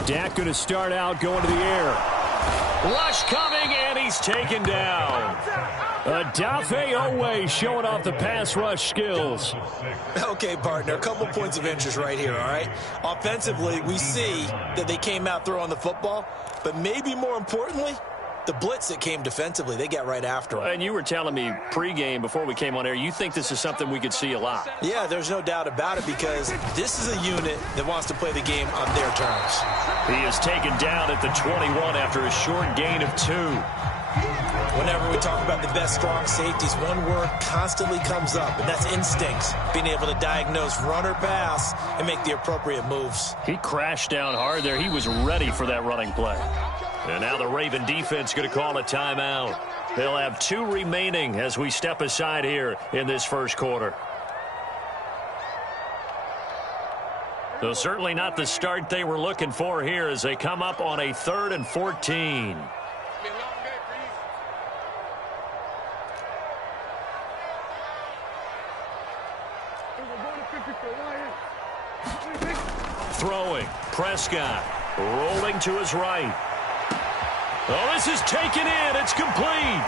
Dak going to start out going to the air. Rush coming, and he's taken down. Odafe Oweh showing off the pass rush skills. Okay, partner, a couple points of interest right here, all right? Offensively, we see that they came out throwing the football, but maybe more importantly, the blitz that came defensively, they got right after him. And you were telling me pregame before we came on air, you think this is something we could see a lot. Yeah, there's no doubt about it, because this is a unit that wants to play the game on their terms. He is taken down at the 21 after a short gain of 2. Whenever we talk about the best strong safeties, one word constantly comes up, and that's instincts. Being able to diagnose run or pass and make the appropriate moves. He crashed down hard there. He was ready for that running play. And now the Raven defense going to call a timeout. They'll have 2 remaining as we step aside here in this first quarter. So certainly not the start they were looking for here as they come up on a 3rd and 14. Throwing, Prescott, rolling to his right. Oh, this is taken in. It's complete.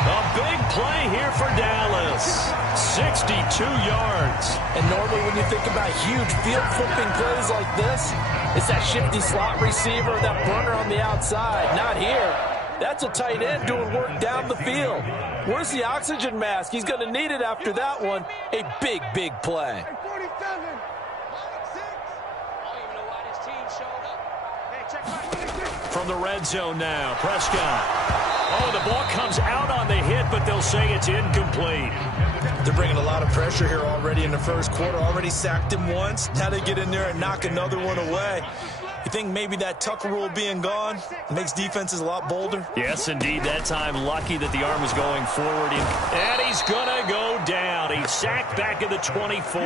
A big play here for Dallas. 62 yards. And normally when you think about huge field flipping plays like this, it's that shifty slot receiver, that burner on the outside. Not here. That's a tight end doing work down the field. Where's the oxygen mask? He's going to need it after that one. A big, big play. From the red zone now, Prescott. Oh, the ball comes out on the hit, but they'll say it's incomplete. They're bringing a lot of pressure here already in the first quarter. Already sacked him once. Now they get in there and knock another one away. You think maybe that Tucker rule being gone makes defenses a lot bolder? Yes, indeed. That time, lucky that the arm was going forward. And he's going to go down. He's sacked back at the 24.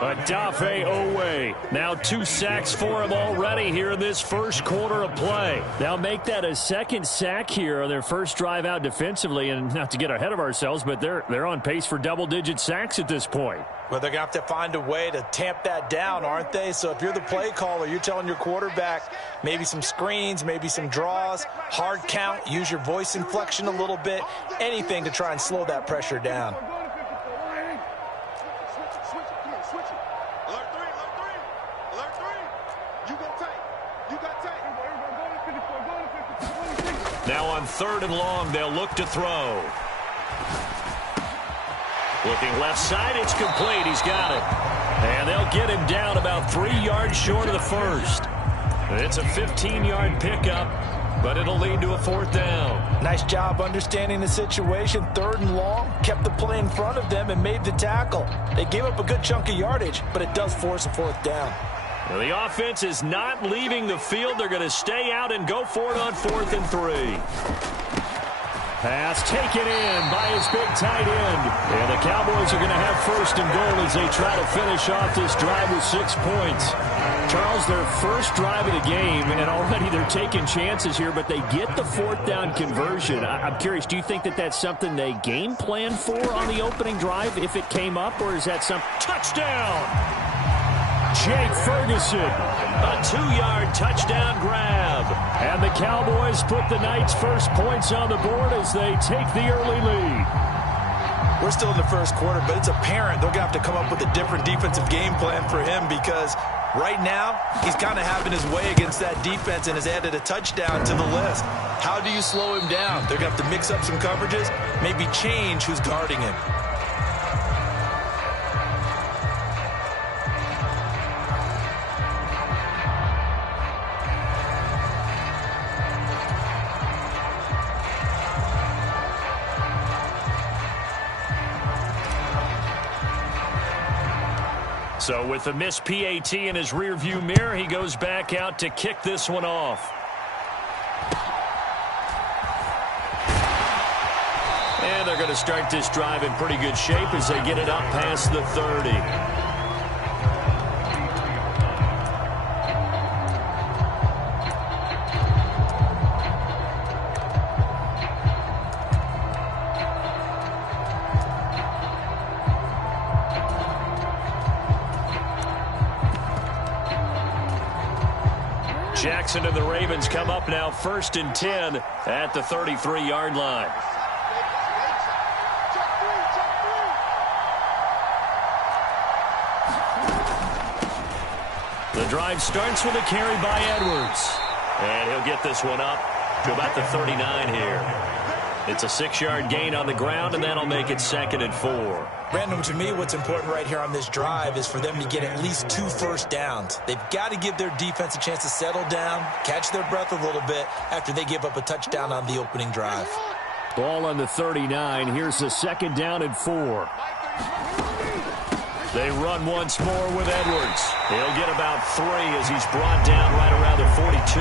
Odafe Oweh. Now 2 sacks for him already here in this first quarter of play. They'll make that a second sack here on their first drive out defensively. And not to get ahead of ourselves, but they're on pace for double-digit sacks at this point. Well, they're going to have to find a way to tamp that down, aren't they? So if you're the play caller, you're telling your quarterback maybe some screens, maybe some draws, hard count, use your voice inflection a little bit, anything to try and slow that pressure down. Now on 3rd and long, they'll look to throw. Looking left side, it's complete. He's got it. And they'll get him down about 3 yards short of the first. It's a 15-yard pickup, but it'll lead to a 4th down. Nice job understanding the situation. 3rd and long, kept the play in front of them and made the tackle. They gave up a good chunk of yardage, but it does force a 4th down. Well, the offense is not leaving the field. They're going to stay out and go for it on 4th and 3. Pass taken in by his big tight end. And the Cowboys are going to have 1st and goal as they try to finish off this drive with 6 points. Charles, their first drive of the game, and already they're taking chances here, but they get the 4th down conversion. I'm curious, do you think that that's something they game plan for on the opening drive if it came up, or is that some Touchdown! Jake Ferguson. A 2-yard touchdown grab. And the Cowboys put the Knights' first points on the board as they take the early lead. We're still in the first quarter, but it's apparent they're going to have to come up with a different defensive game plan for him, because right now he's kind of having his way against that defense and has added a touchdown to the list. How do you slow him down? They're going to have to mix up some coverages, maybe change who's guarding him. So with the missed PAT in his rearview mirror, he goes back out to kick this one off. And they're going to start this drive in pretty good shape as they get it up past the 30. Jackson and the Ravens come up now 1st and 10 at the 33-yard line. The drive starts with a carry by Edwards. And he'll get this one up to about the 39 here. It's a 6-yard gain on the ground, and that'll make it 2nd and 4. Brandon, to me, what's important right here on this drive is for them to get at least 2 first downs. They've got to give their defense a chance to settle down, catch their breath a little bit after they give up a touchdown on the opening drive. Ball on the 39. Here's the 2nd down and 4. They run once more with Edwards. He'll get about 3 as he's brought down right around the 42.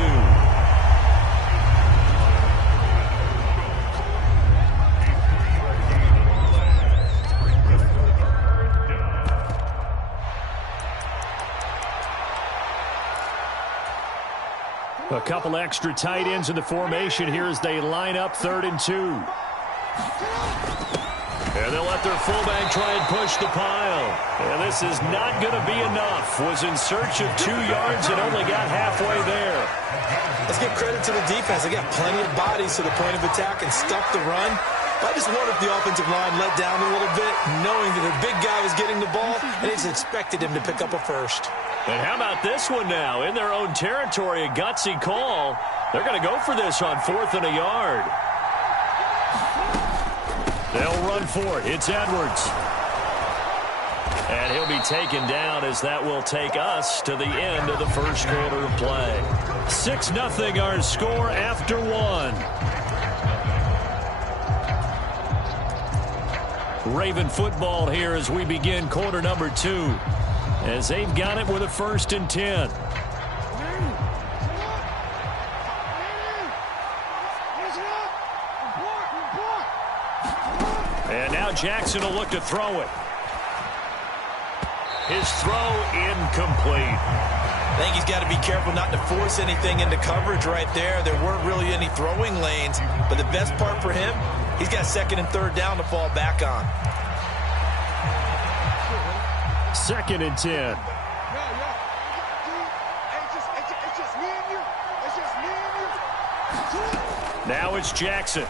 A couple extra tight ends in the formation here as they line up 3rd and 2. And they'll let their fullback try and push the pile. And this is not going to be enough. Was in search of 2 yards and only got halfway there. Let's give credit to the defense. They got plenty of bodies to the point of attack and stuff the run. But I just wonder if the offensive line let down a little bit, knowing that their big guy was getting the ball, and they just expected him to pick up a first. And how about this one now? In their own territory, a gutsy call. They're going to go for this on 4th and a yard. They'll run for it. It's Edwards. And he'll be taken down as that will take us to the end of the first quarter of play. 6-0 our score after 1. Raven football here as we begin quarter number 2. As they've got it with a 1st and 10. And now Jackson will look to throw it. His throw incomplete. I think he's got to be careful not to force anything into coverage right there. There weren't really any throwing lanes, but the best part for him, he's got 2nd and 3rd down to fall back on. 2nd and 10. Now it's Jackson.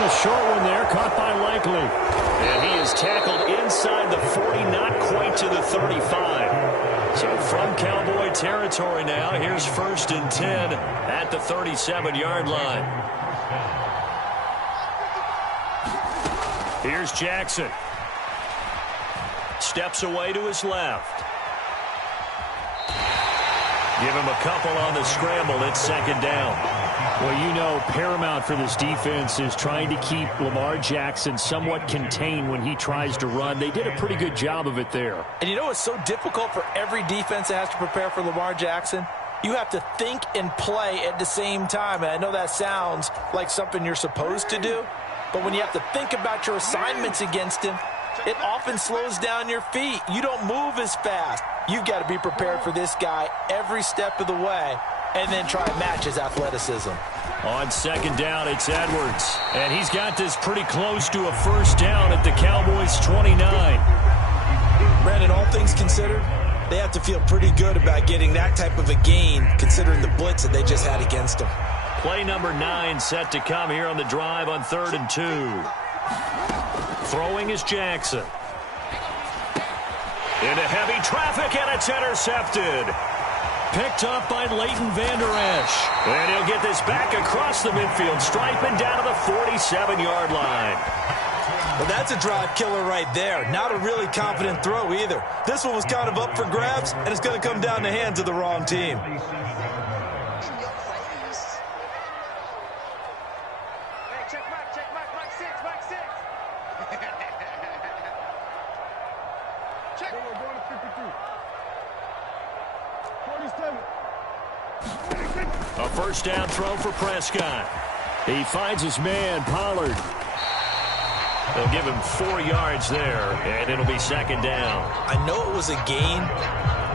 A short one there, caught by Likely. And he is tackled inside the 40, not quite to the 35. So from Cowboy territory now, here's 1st and 10 at the 37-yard line. Here's Jackson. Steps away to his left. Give him a couple on the scramble. It's 2nd down. Well, you know, paramount for this defense is trying to keep Lamar Jackson somewhat contained when he tries to run. They did a pretty good job of it there. And you know what's so difficult for every defense that has to prepare for Lamar Jackson? You have to think and play at the same time. And I know that sounds like something you're supposed to do, but when you have to think about your assignments against him, it often slows down your feet. You don't move as fast. You've got to be prepared for this guy every step of the way and then try and match his athleticism. On 2nd down, it's Edwards. And he's got this pretty close to a 1st down at the Cowboys' 29. Brandon, all things considered, they have to feel pretty good about getting that type of a gain considering the blitz that they just had against them. Play number 9 set to come here on the drive on 3rd and 2. Throwing is Jackson. Into heavy traffic, and it's intercepted. Picked up by Leighton Vander Esch. And he'll get this back across the midfield stripe and down to the 47-yard line. Well, that's a drive killer right there. Not a really confident throw either. This one was kind of up for grabs, and it's going to come down the hands of the wrong team. A first down throw for Prescott. He finds his man, Pollard. They'll give him 4 yards there, and it'll be second down. I know it was a gain,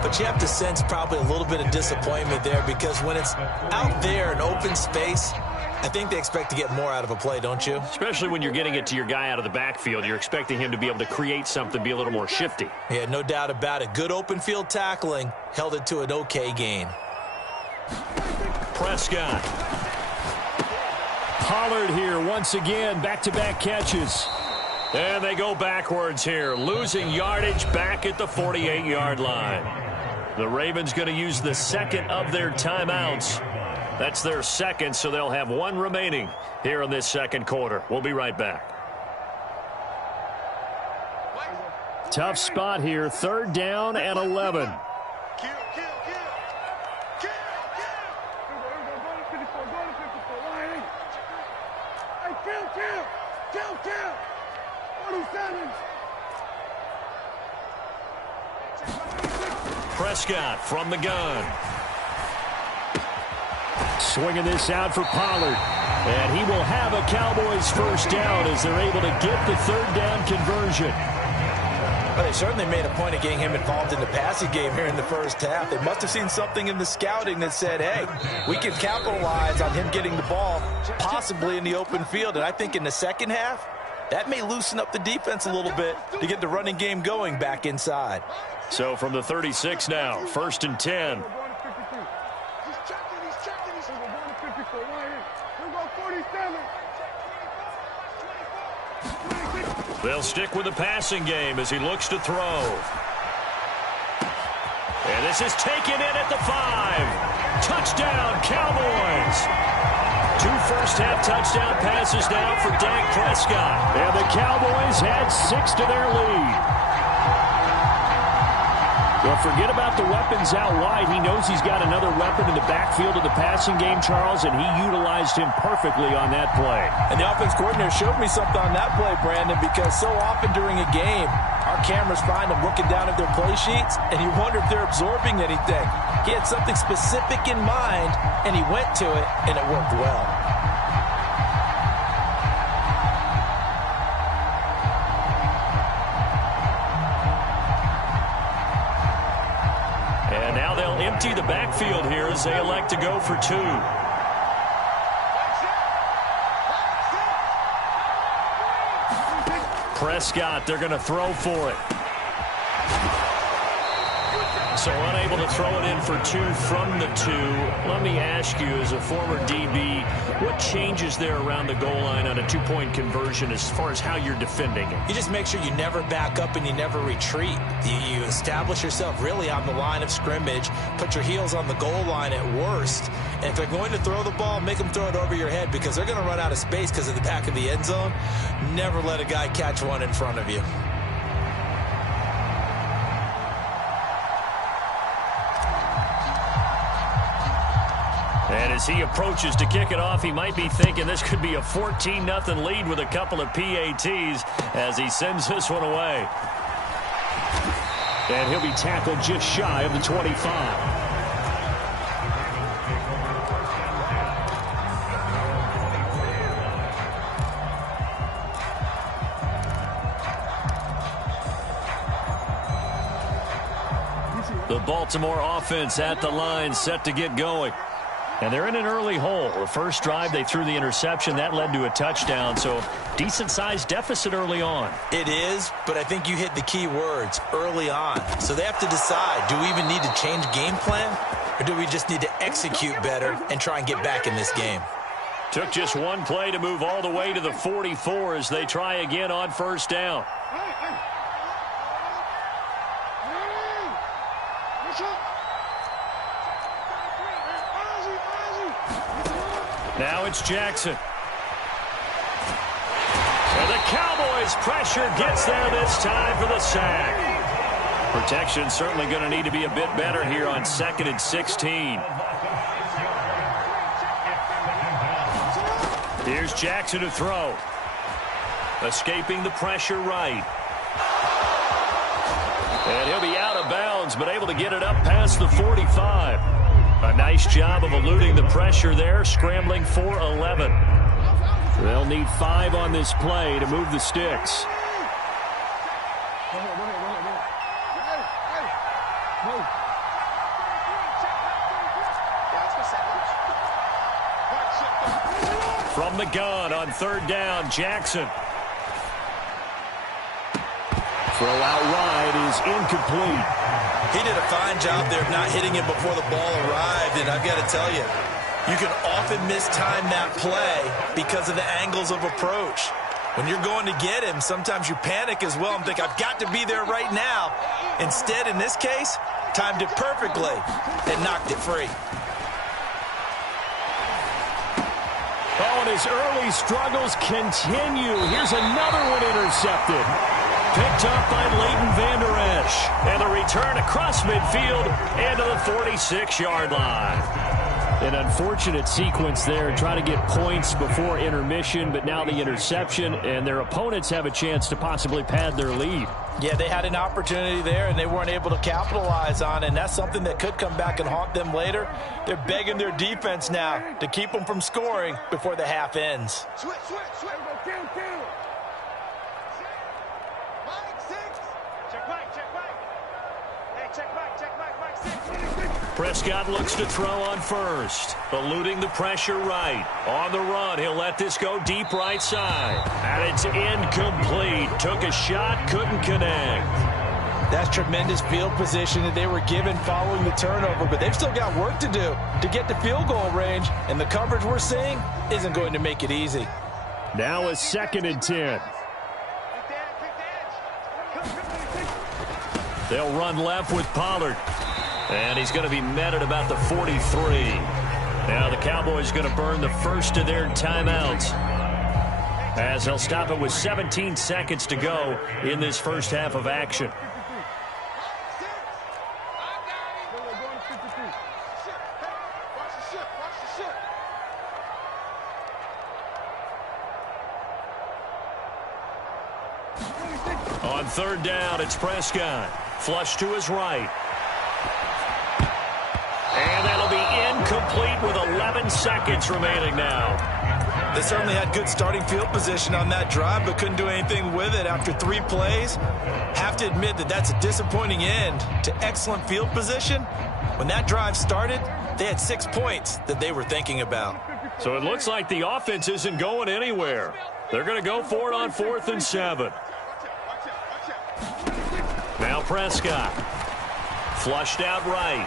but you have to sense probably a little bit of disappointment there because when it's out there in open space, I think they expect to get more out of a play, don't you? Especially when you're getting it to your guy out of the backfield. You're expecting him to be able to create something, be a little more shifty. Yeah, no doubt about it. Good open field tackling held it to an okay gain. Prescott. Pollard here once again, back-to-back catches. And they go backwards here, losing yardage back at the 48-yard line. The Ravens going to use the second of their timeouts. That's their second, so they'll have 1 remaining here in this second quarter. We'll be right back. Tough spot here, 3rd down and 11. Prescott from the gun. Swinging this out for Pollard. And he will have a Cowboys first down as they're able to get the 3rd down conversion. Well, they certainly made a point of getting him involved in the passing game here in the first half. They must have seen something in the scouting that said, hey, we can capitalize on him getting the ball, possibly in the open field. And I think in the second half, that may loosen up the defense a little bit to get the running game going back inside. So from the 36 now, 1st and 10. They'll stick with the passing game as he looks to throw. And this is taken in at the 5. Touchdown, Cowboys. 2 first-half touchdown passes now for Dak Prescott. And the Cowboys add 6 to their lead. Well, forget about the weapons out wide. He knows he's got another weapon in the backfield of the passing game, Charles, and he utilized him perfectly on that play. And the offense coordinator showed me something on that play, Brandon, because so often during a game, our cameras find them looking down at their play sheets, and you wonder if they're absorbing anything. He had something specific in mind, and he went to it, and it worked well. Empty the backfield here as they elect to go for 2. Prescott, they're going to throw for it. So unable to throw it in for 2 from the 2. Let me ask you, as a former DB, what changes there around the goal line on a 2-point conversion as far as how you're defending it? You just make sure you never back up and you never retreat. You establish yourself really on the line of scrimmage, put your heels on the goal line at worst, and if they're going to throw the ball, make them throw it over your head because they're going to run out of space because of the back of the end zone. Never let a guy catch one in front of you. And as he approaches to kick it off, he might be thinking this could be a 14-0 lead with a couple of PATs as he sends this one away. And he'll be tackled just shy of the 25. The Baltimore offense at the line, set to get going. And they're in an early hole. The first drive, they threw the interception. That led to a touchdown, so decent-sized deficit early on. It is, but I think you hit the key words, early on. So they have to decide, do we even need to change game plan, or do we just need to execute better and try and get back in this game? Took just one play to move all the way to the 44 as they try again on first down. Now it's Jackson. And the Cowboys' pressure gets there this time for the sack. Protection certainly going to need to be a bit better here on 2nd and 16. Here's Jackson to throw. Escaping the pressure right. And he'll be out of bounds, but able to get it up past the 45. A nice job of eluding the pressure there, scrambling for 11. They'll need 5 on this play to move the sticks. From the gun on 3rd down, Jackson. Throw out wide is incomplete. He did a fine job there of not hitting him before the ball arrived, and I've got to tell you, you can often mistime that play because of the angles of approach. When you're going to get him, sometimes you panic as well and think, I've got to be there right now. Instead, in this case, timed it perfectly and knocked it free. Oh, and his early struggles continue. Here's another one intercepted. Picked up by Leighton Vander Esch. And the return across midfield and to the 46-yard line. An unfortunate sequence there. Try to get points before intermission, but now the interception, and their opponents have a chance to possibly pad their lead. Yeah, they had an opportunity there, and they weren't able to capitalize on it, and that's something that could come back and haunt them later. They're begging their defense now to keep them from scoring before the half ends. Switch. Mike 6. Check back. Hey, check back, Mike 6. Prescott looks to throw on first. Eluding the pressure right. On the run, he'll let this go deep right side. And it's incomplete. Took a shot, couldn't connect. That's tremendous field position that they were given following the turnover, but they've still got work to do to get to field goal range, and the coverage we're seeing isn't going to make it easy. Now a 2nd and 10. They'll run left with Pollard. And he's going to be met at about the 43. Now the Cowboys going to burn the first of their timeouts, as they'll stop it with 17 seconds to go in this first half of action. On 3rd down, it's Prescott. Flush to his right. And that'll be incomplete with 11 seconds remaining now. They certainly had good starting field position on that drive, but couldn't do anything with it after 3 plays. Have to admit that that's a disappointing end to excellent field position. When that drive started, they had 6 points that they were thinking about. So it looks like the offense isn't going anywhere. They're going to go for it on 4th and 7. Now Prescott. Flushed out right.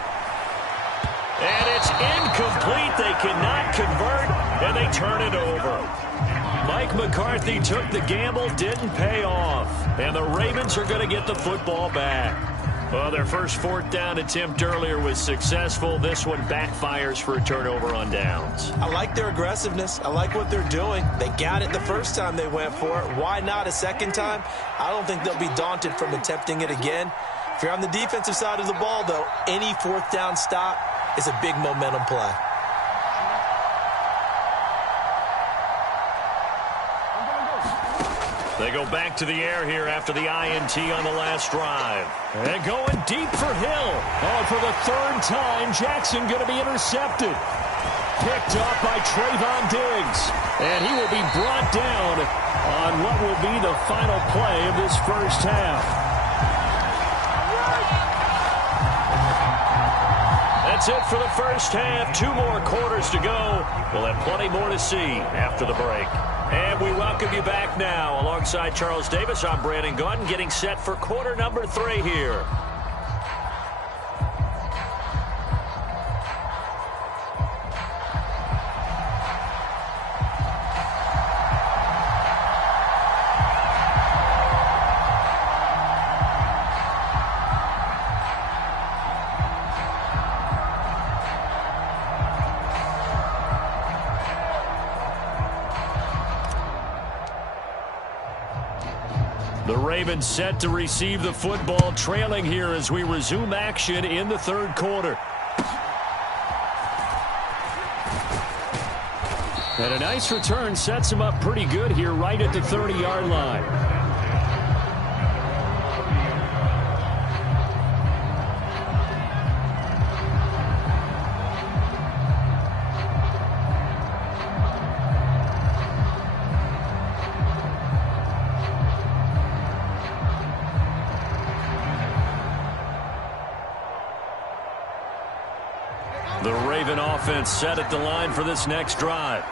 And it's incomplete. They cannot convert, and they turn it over. Mike McCarthy took the gamble, didn't pay off. And the Ravens are going to get the football back. Well, their first 4th down attempt earlier was successful. This one backfires for a turnover on downs. I like their aggressiveness. I like what they're doing. They got it the first time they went for it. Why not a second time? I don't think they'll be daunted from attempting it again. If you're on the defensive side of the ball, though, any 4th down stop is a big momentum play. They go back to the air here after the INT on the last drive. And going deep for Hill. Oh, for the 3rd time, Jackson going to be intercepted. Picked up by Trayvon Diggs. And he will be brought down on what will be the final play of this first half. That's it for the first half. 2 more quarters to go. We'll have plenty more to see after the break. And we welcome you back now. Alongside Charles Davis, I'm Brandon Gaudin, getting set for quarter number 3 here. The Ravens set to receive the football, trailing here as we resume action in the third quarter. And a nice return sets him up pretty good here right at the 30-yard line. The Raven offense set at the line for this next drive.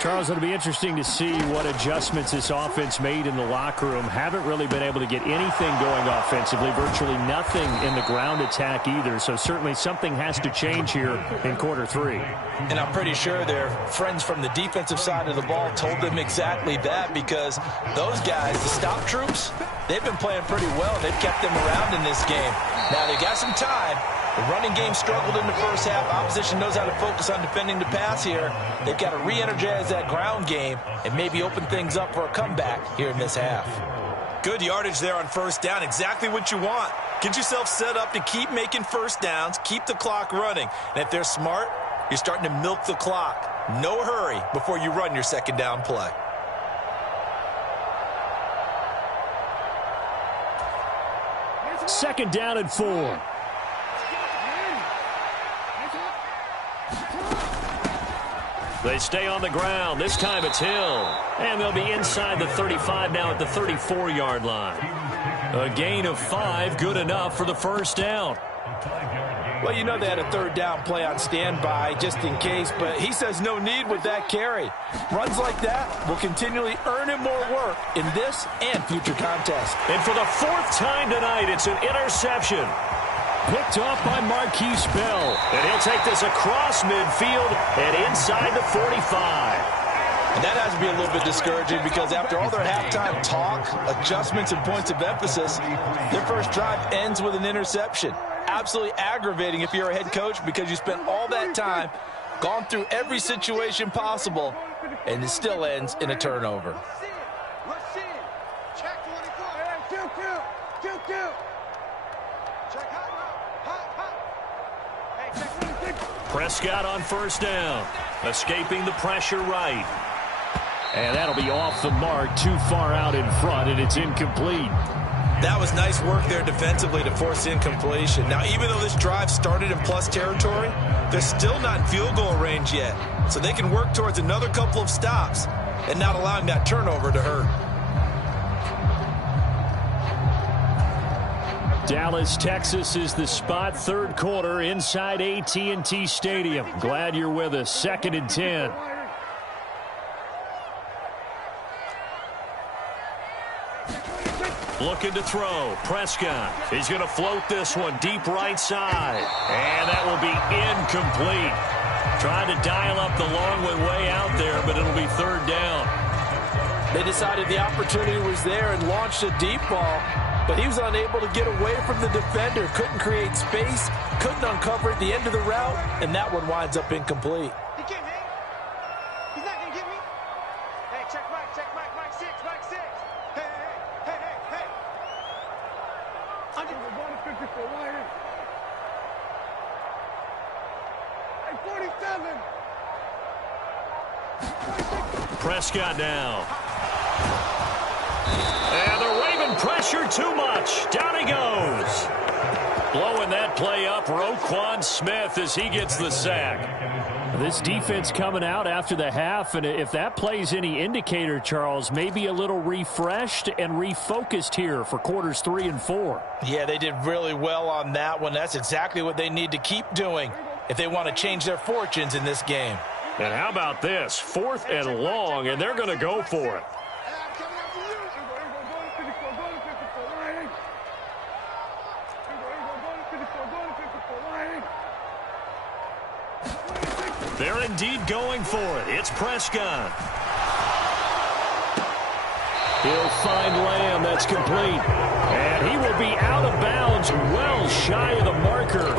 Charles, it'll be interesting to see what adjustments this offense made in the locker room. Haven't really been able to get anything going offensively, virtually nothing in the ground attack either. So certainly something has to change here in quarter three. And I'm pretty sure their friends from the defensive side of the ball told them exactly that, because those guys, the stop troops, they've been playing pretty well. They've kept them around in this game. Now they got some time. The running game struggled in the first half. Opposition knows how to focus on defending the pass here. They've got to re-energize that ground game and maybe open things up for a comeback here in this half. Good yardage there on first down. Exactly what you want. Get yourself set up to keep making first downs, keep the clock running. And if they're smart, you're starting to milk the clock. No hurry before you run your second down play. Second down and 4. They stay on the ground. This time it's Hill. And they'll be inside the 35 now at the 34-yard line. A gain of 5, good enough for the first down. Well, you know they had a third down play on standby just in case, but he says no need with that carry. Runs like that will continually earn him more work in this and future contests. And for the 4th time tonight, it's an interception. Picked off by Marquise Bell. And he'll take this across midfield and inside the 45. And that has to be a little bit discouraging, because after all their halftime talk, adjustments, and points of emphasis, their first drive ends with an interception. Absolutely aggravating if you're a head coach, because you spent all that time, gone through every situation possible, and it still ends in a turnover. Prescott on first down, escaping the pressure right. And that'll be off the mark, too far out in front, and it's incomplete. That was nice work there defensively to force incompletion. Now, even though this drive started in plus territory, they're still not in field goal range yet. So they can work towards another couple of stops and not allowing that turnover to hurt. Dallas, Texas is the spot. Third quarter inside AT&T Stadium. Glad you're with us. 2nd and 10. Looking to throw. Prescott. He's going to float this one deep right side. And that will be incomplete. Trying to dial up the long way out there, but it'll be third down. They decided the opportunity was there and launched a deep ball, but he was unable to get away from the defender. Couldn't create space, couldn't uncover at the end of the route, and that one winds up incomplete. He can't hang. He's not going to get me. Hey, check Mike, Mike 6, Mike 6. Hey, hey, hey, hey, hey. I'm going to go to 54 wide. Hey, 47. Prescott now. And the Raven pressure too much. Down he goes. Blowing that play up, Roquan Smith, as he gets the sack. This defense coming out after the half, and if that play's any indicator, Charles, maybe a little refreshed and refocused here for quarters 3 and 4. Yeah, they did really well on that one. That's exactly what they need to keep doing if they want to change their fortunes in this game. And how about this? 4th and long, and they're going to go for it. They're indeed going for it. It's Prescott. He'll find Lamb. That's complete. And he will be out of bounds, well shy of the marker.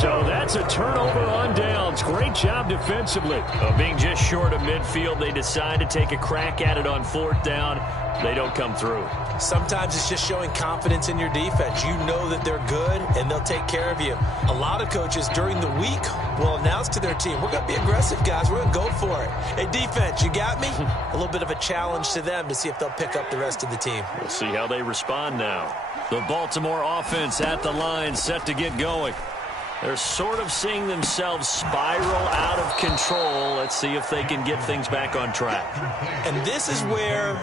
So that's a turnover on downs. Great job defensively. Being just short of midfield, they decide to take a crack at it on 4th down. They don't come through. Sometimes it's just showing confidence in your defense. You know that they're good, and they'll take care of you. A lot of coaches during the week will announce to their team, we're going to be aggressive, guys. We're going to go for it. Hey, defense, you got me? A little bit of a challenge to them to see if they'll pick up the rest of the team. We'll see how they respond now. The Baltimore offense at the line, set to get going. They're sort of seeing themselves spiral out of control. Let's see if they can get things back on track. And this is where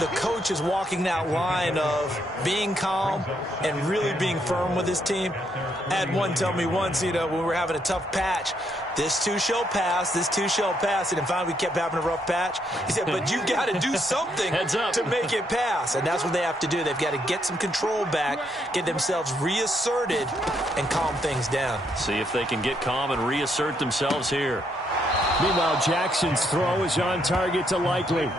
the coach is walking that line of being calm and really being firm with his team. I had one tell me once, when we were having a tough patch, this too shall pass, this too shall pass. And finally we kept having a rough patch. He said, but you got to do something to make it pass. And that's what they have to do. They've got to get some control back, get themselves reasserted, and calm things down. See if they can get calm and reassert themselves here. Meanwhile, Jackson's throw is on target to Likely.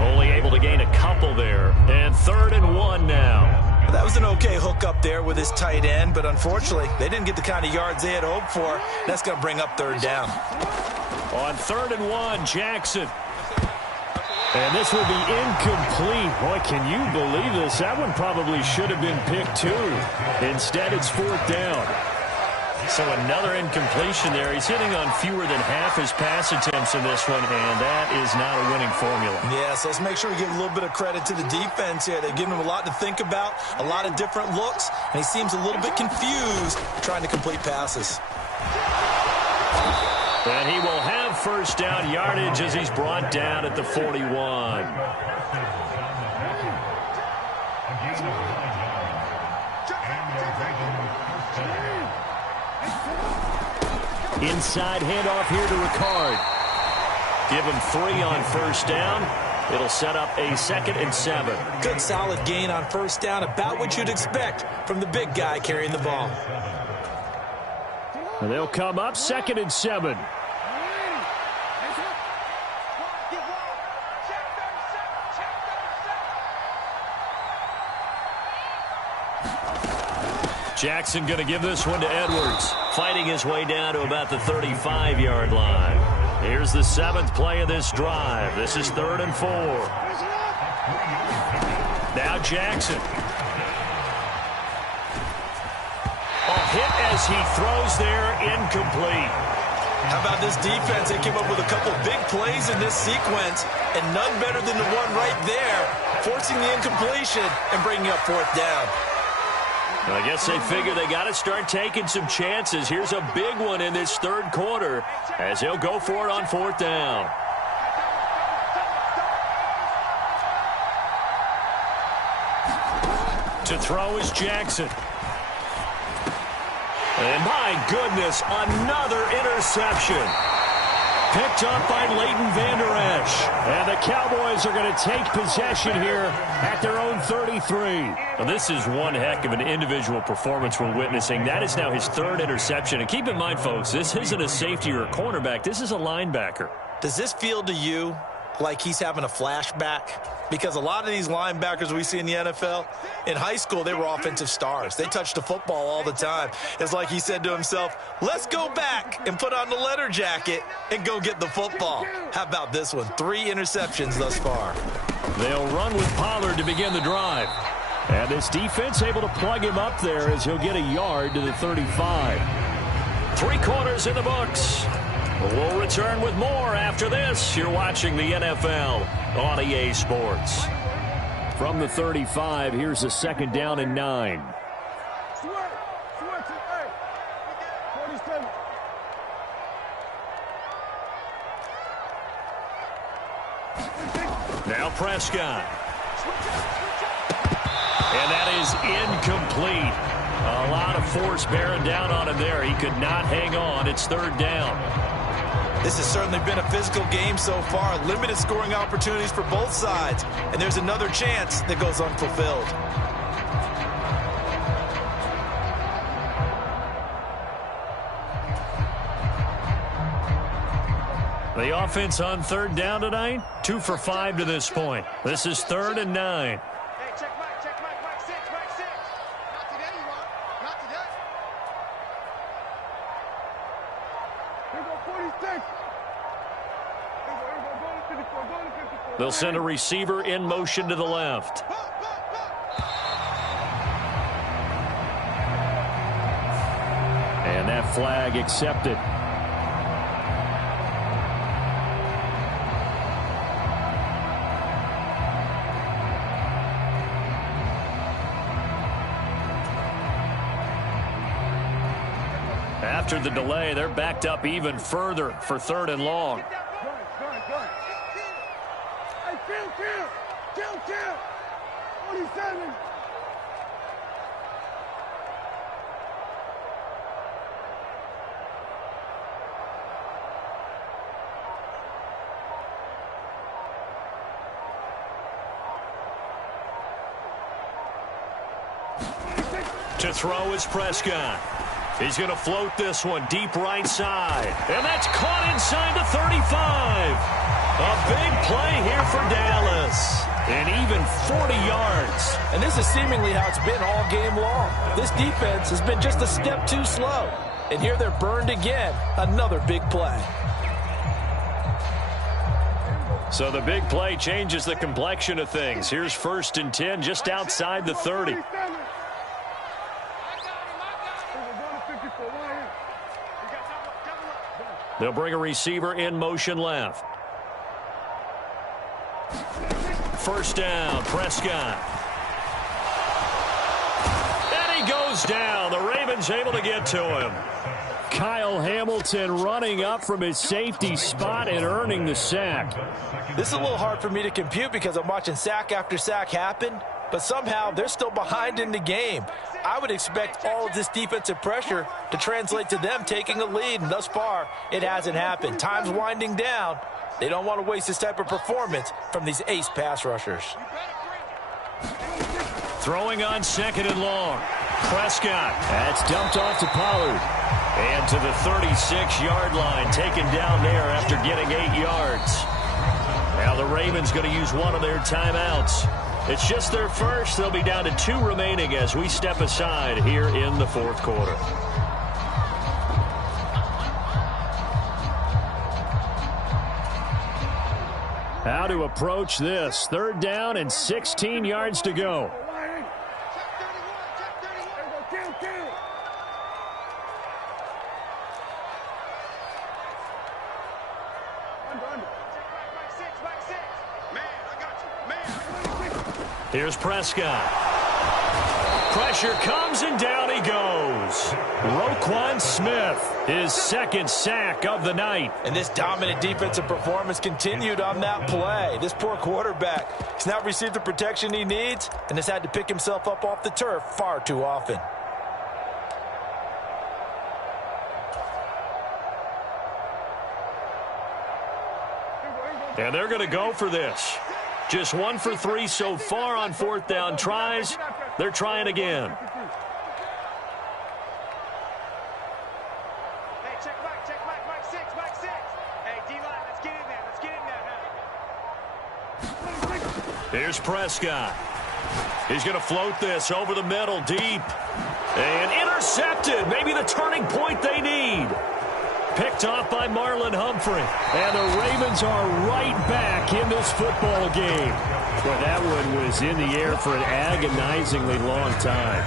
Only able to gain a couple there. And 3rd and 1 now. That was an okay hook up there with his tight end, but unfortunately, they didn't get the kind of yards they had hoped for. That's going to bring up 3rd down. On 3rd and 1, Jackson. And this will be incomplete. Boy, can you believe this? That one probably should have been picked too. Instead, it's 4th down. So another incompletion there. He's hitting on fewer than half his pass attempts in this one, and that is not a winning formula. Yeah, so let's make sure we give a little bit of credit to the defense here. They've given him a lot to think about, a lot of different looks, and he seems a little bit confused trying to complete passes. And he will have 1st down yardage as he's brought down at the 41. Inside handoff here to Ricard. Give him 3 on 1st down. It'll set up a 2nd and 7. Good solid gain on 1st down, about what you'd expect from the big guy carrying the ball. And they'll come up 2nd and 7. Jackson going to give this one to Edwards, fighting his way down to about the 35-yard line. Here's the 7th play of this drive. This is 3rd and 4. Now Jackson. A hit as he throws there, incomplete. How about this defense? They came up with a couple big plays in this sequence, and none better than the one right there, forcing the incompletion and bringing up 4th down. I guess they figure they got to start taking some chances. Here's a big one in this 3rd quarter as he'll go for it on 4th down. To throw is Jackson. And my goodness, another interception. Picked up by Leighton Vander Esch. And the Cowboys are going to take possession here at their own 33. Well, this is one heck of an individual performance we're witnessing. That is now his 3rd interception. And keep in mind, folks, this isn't a safety or a cornerback. This is a linebacker. Does this feel to you like he's having a flashback? Because a lot of these linebackers we see in the NFL, in high school, they were offensive stars. They touched the football all the time. It's like he said to himself, let's go back and put on the leather jacket and go get the football. How about this one? 3 interceptions thus far. They'll run with Pollard to begin the drive. And this defense able to plug him up there as he'll get a yard to the 35. 3 quarters in the books. We'll return with more after this. You're watching the NFL on EA Sports. From the 35, here's a 2nd down and 9. Now Prescott. And that is incomplete. A lot of force bearing down on him there. He could not hang on. It's 3rd down. This has certainly been a physical game so far. Limited scoring opportunities for both sides. And there's another chance that goes unfulfilled. The offense on 3rd down tonight, 2 for 5 to this point. This is 3rd and 9. Hey, check Mike, Mike 6, Mike 6. Not today, you won't. Not today. They'll send a receiver in motion to the left. And that flag accepted. After the delay, they're backed up even further for 3rd and long. Kill. 47. To throw is Prescott. He's going to float this one deep right side. And that's caught inside the 35. A big play here for Dallas. And even 40 yards. And this is seemingly how it's been all game long. This defense has been just a step too slow. And here they're burned again. Another big play. So the big play changes the complexion of things. Here's 1st and 10 just outside the 30. They'll bring a receiver in motion left. 1st down, Prescott. And he goes down. The Ravens able to get to him. Kyle Hamilton running up from his safety spot and earning the sack. This is a little hard for me to compute because I'm watching sack after sack happen, but somehow they're still behind in the game. I would expect all of this defensive pressure to translate to them taking a lead, and thus far, it hasn't happened. Time's winding down. They don't want to waste this type of performance from these ace pass rushers. Throwing on 2nd and long. Prescott. That's dumped off to Pollard. And to the 36-yard line, taken down there after getting 8 yards. Now the Ravens going to use one of their timeouts. It's just their first. They'll be down to 2 remaining as we step aside here in the 4th quarter. How to approach this. 3rd down and 16 yards to go. Here's Prescott. Pressure comes and down he goes. Roquan Smith, his 2nd sack of the night. And this dominant defensive performance continued on that play. This poor quarterback has not received the protection he needs and has had to pick himself up off the turf far too often. And they're going to go for this. Just 1 for 3 so far on 4th down tries. They're trying again. Hey, check Mike 6. Hey, D-line, let's get in there now. Here's Prescott. He's going to float this over the middle deep. And intercepted. Maybe the turning point they need. Picked off by Marlon Humphrey. And the Ravens are right back in this football game. Well, that one was in the air for an agonizingly long time.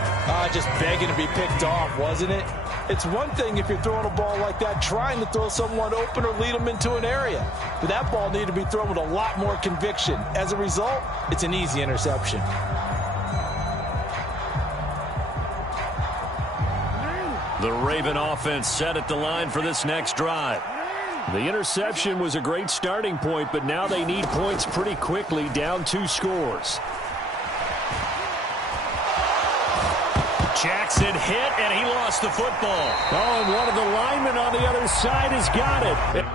Just begging to be picked off, wasn't it? It's one thing if you're throwing a ball like that, trying to throw someone open or lead them into an area. But that ball needed to be thrown with a lot more conviction. As a result, it's an easy interception. The Raven offense set at the line for this next drive. The interception was a great starting point, but now they need points pretty quickly, down 2 scores. Jackson hit, and he lost the football. Oh, and one of the linemen on the other side has got it.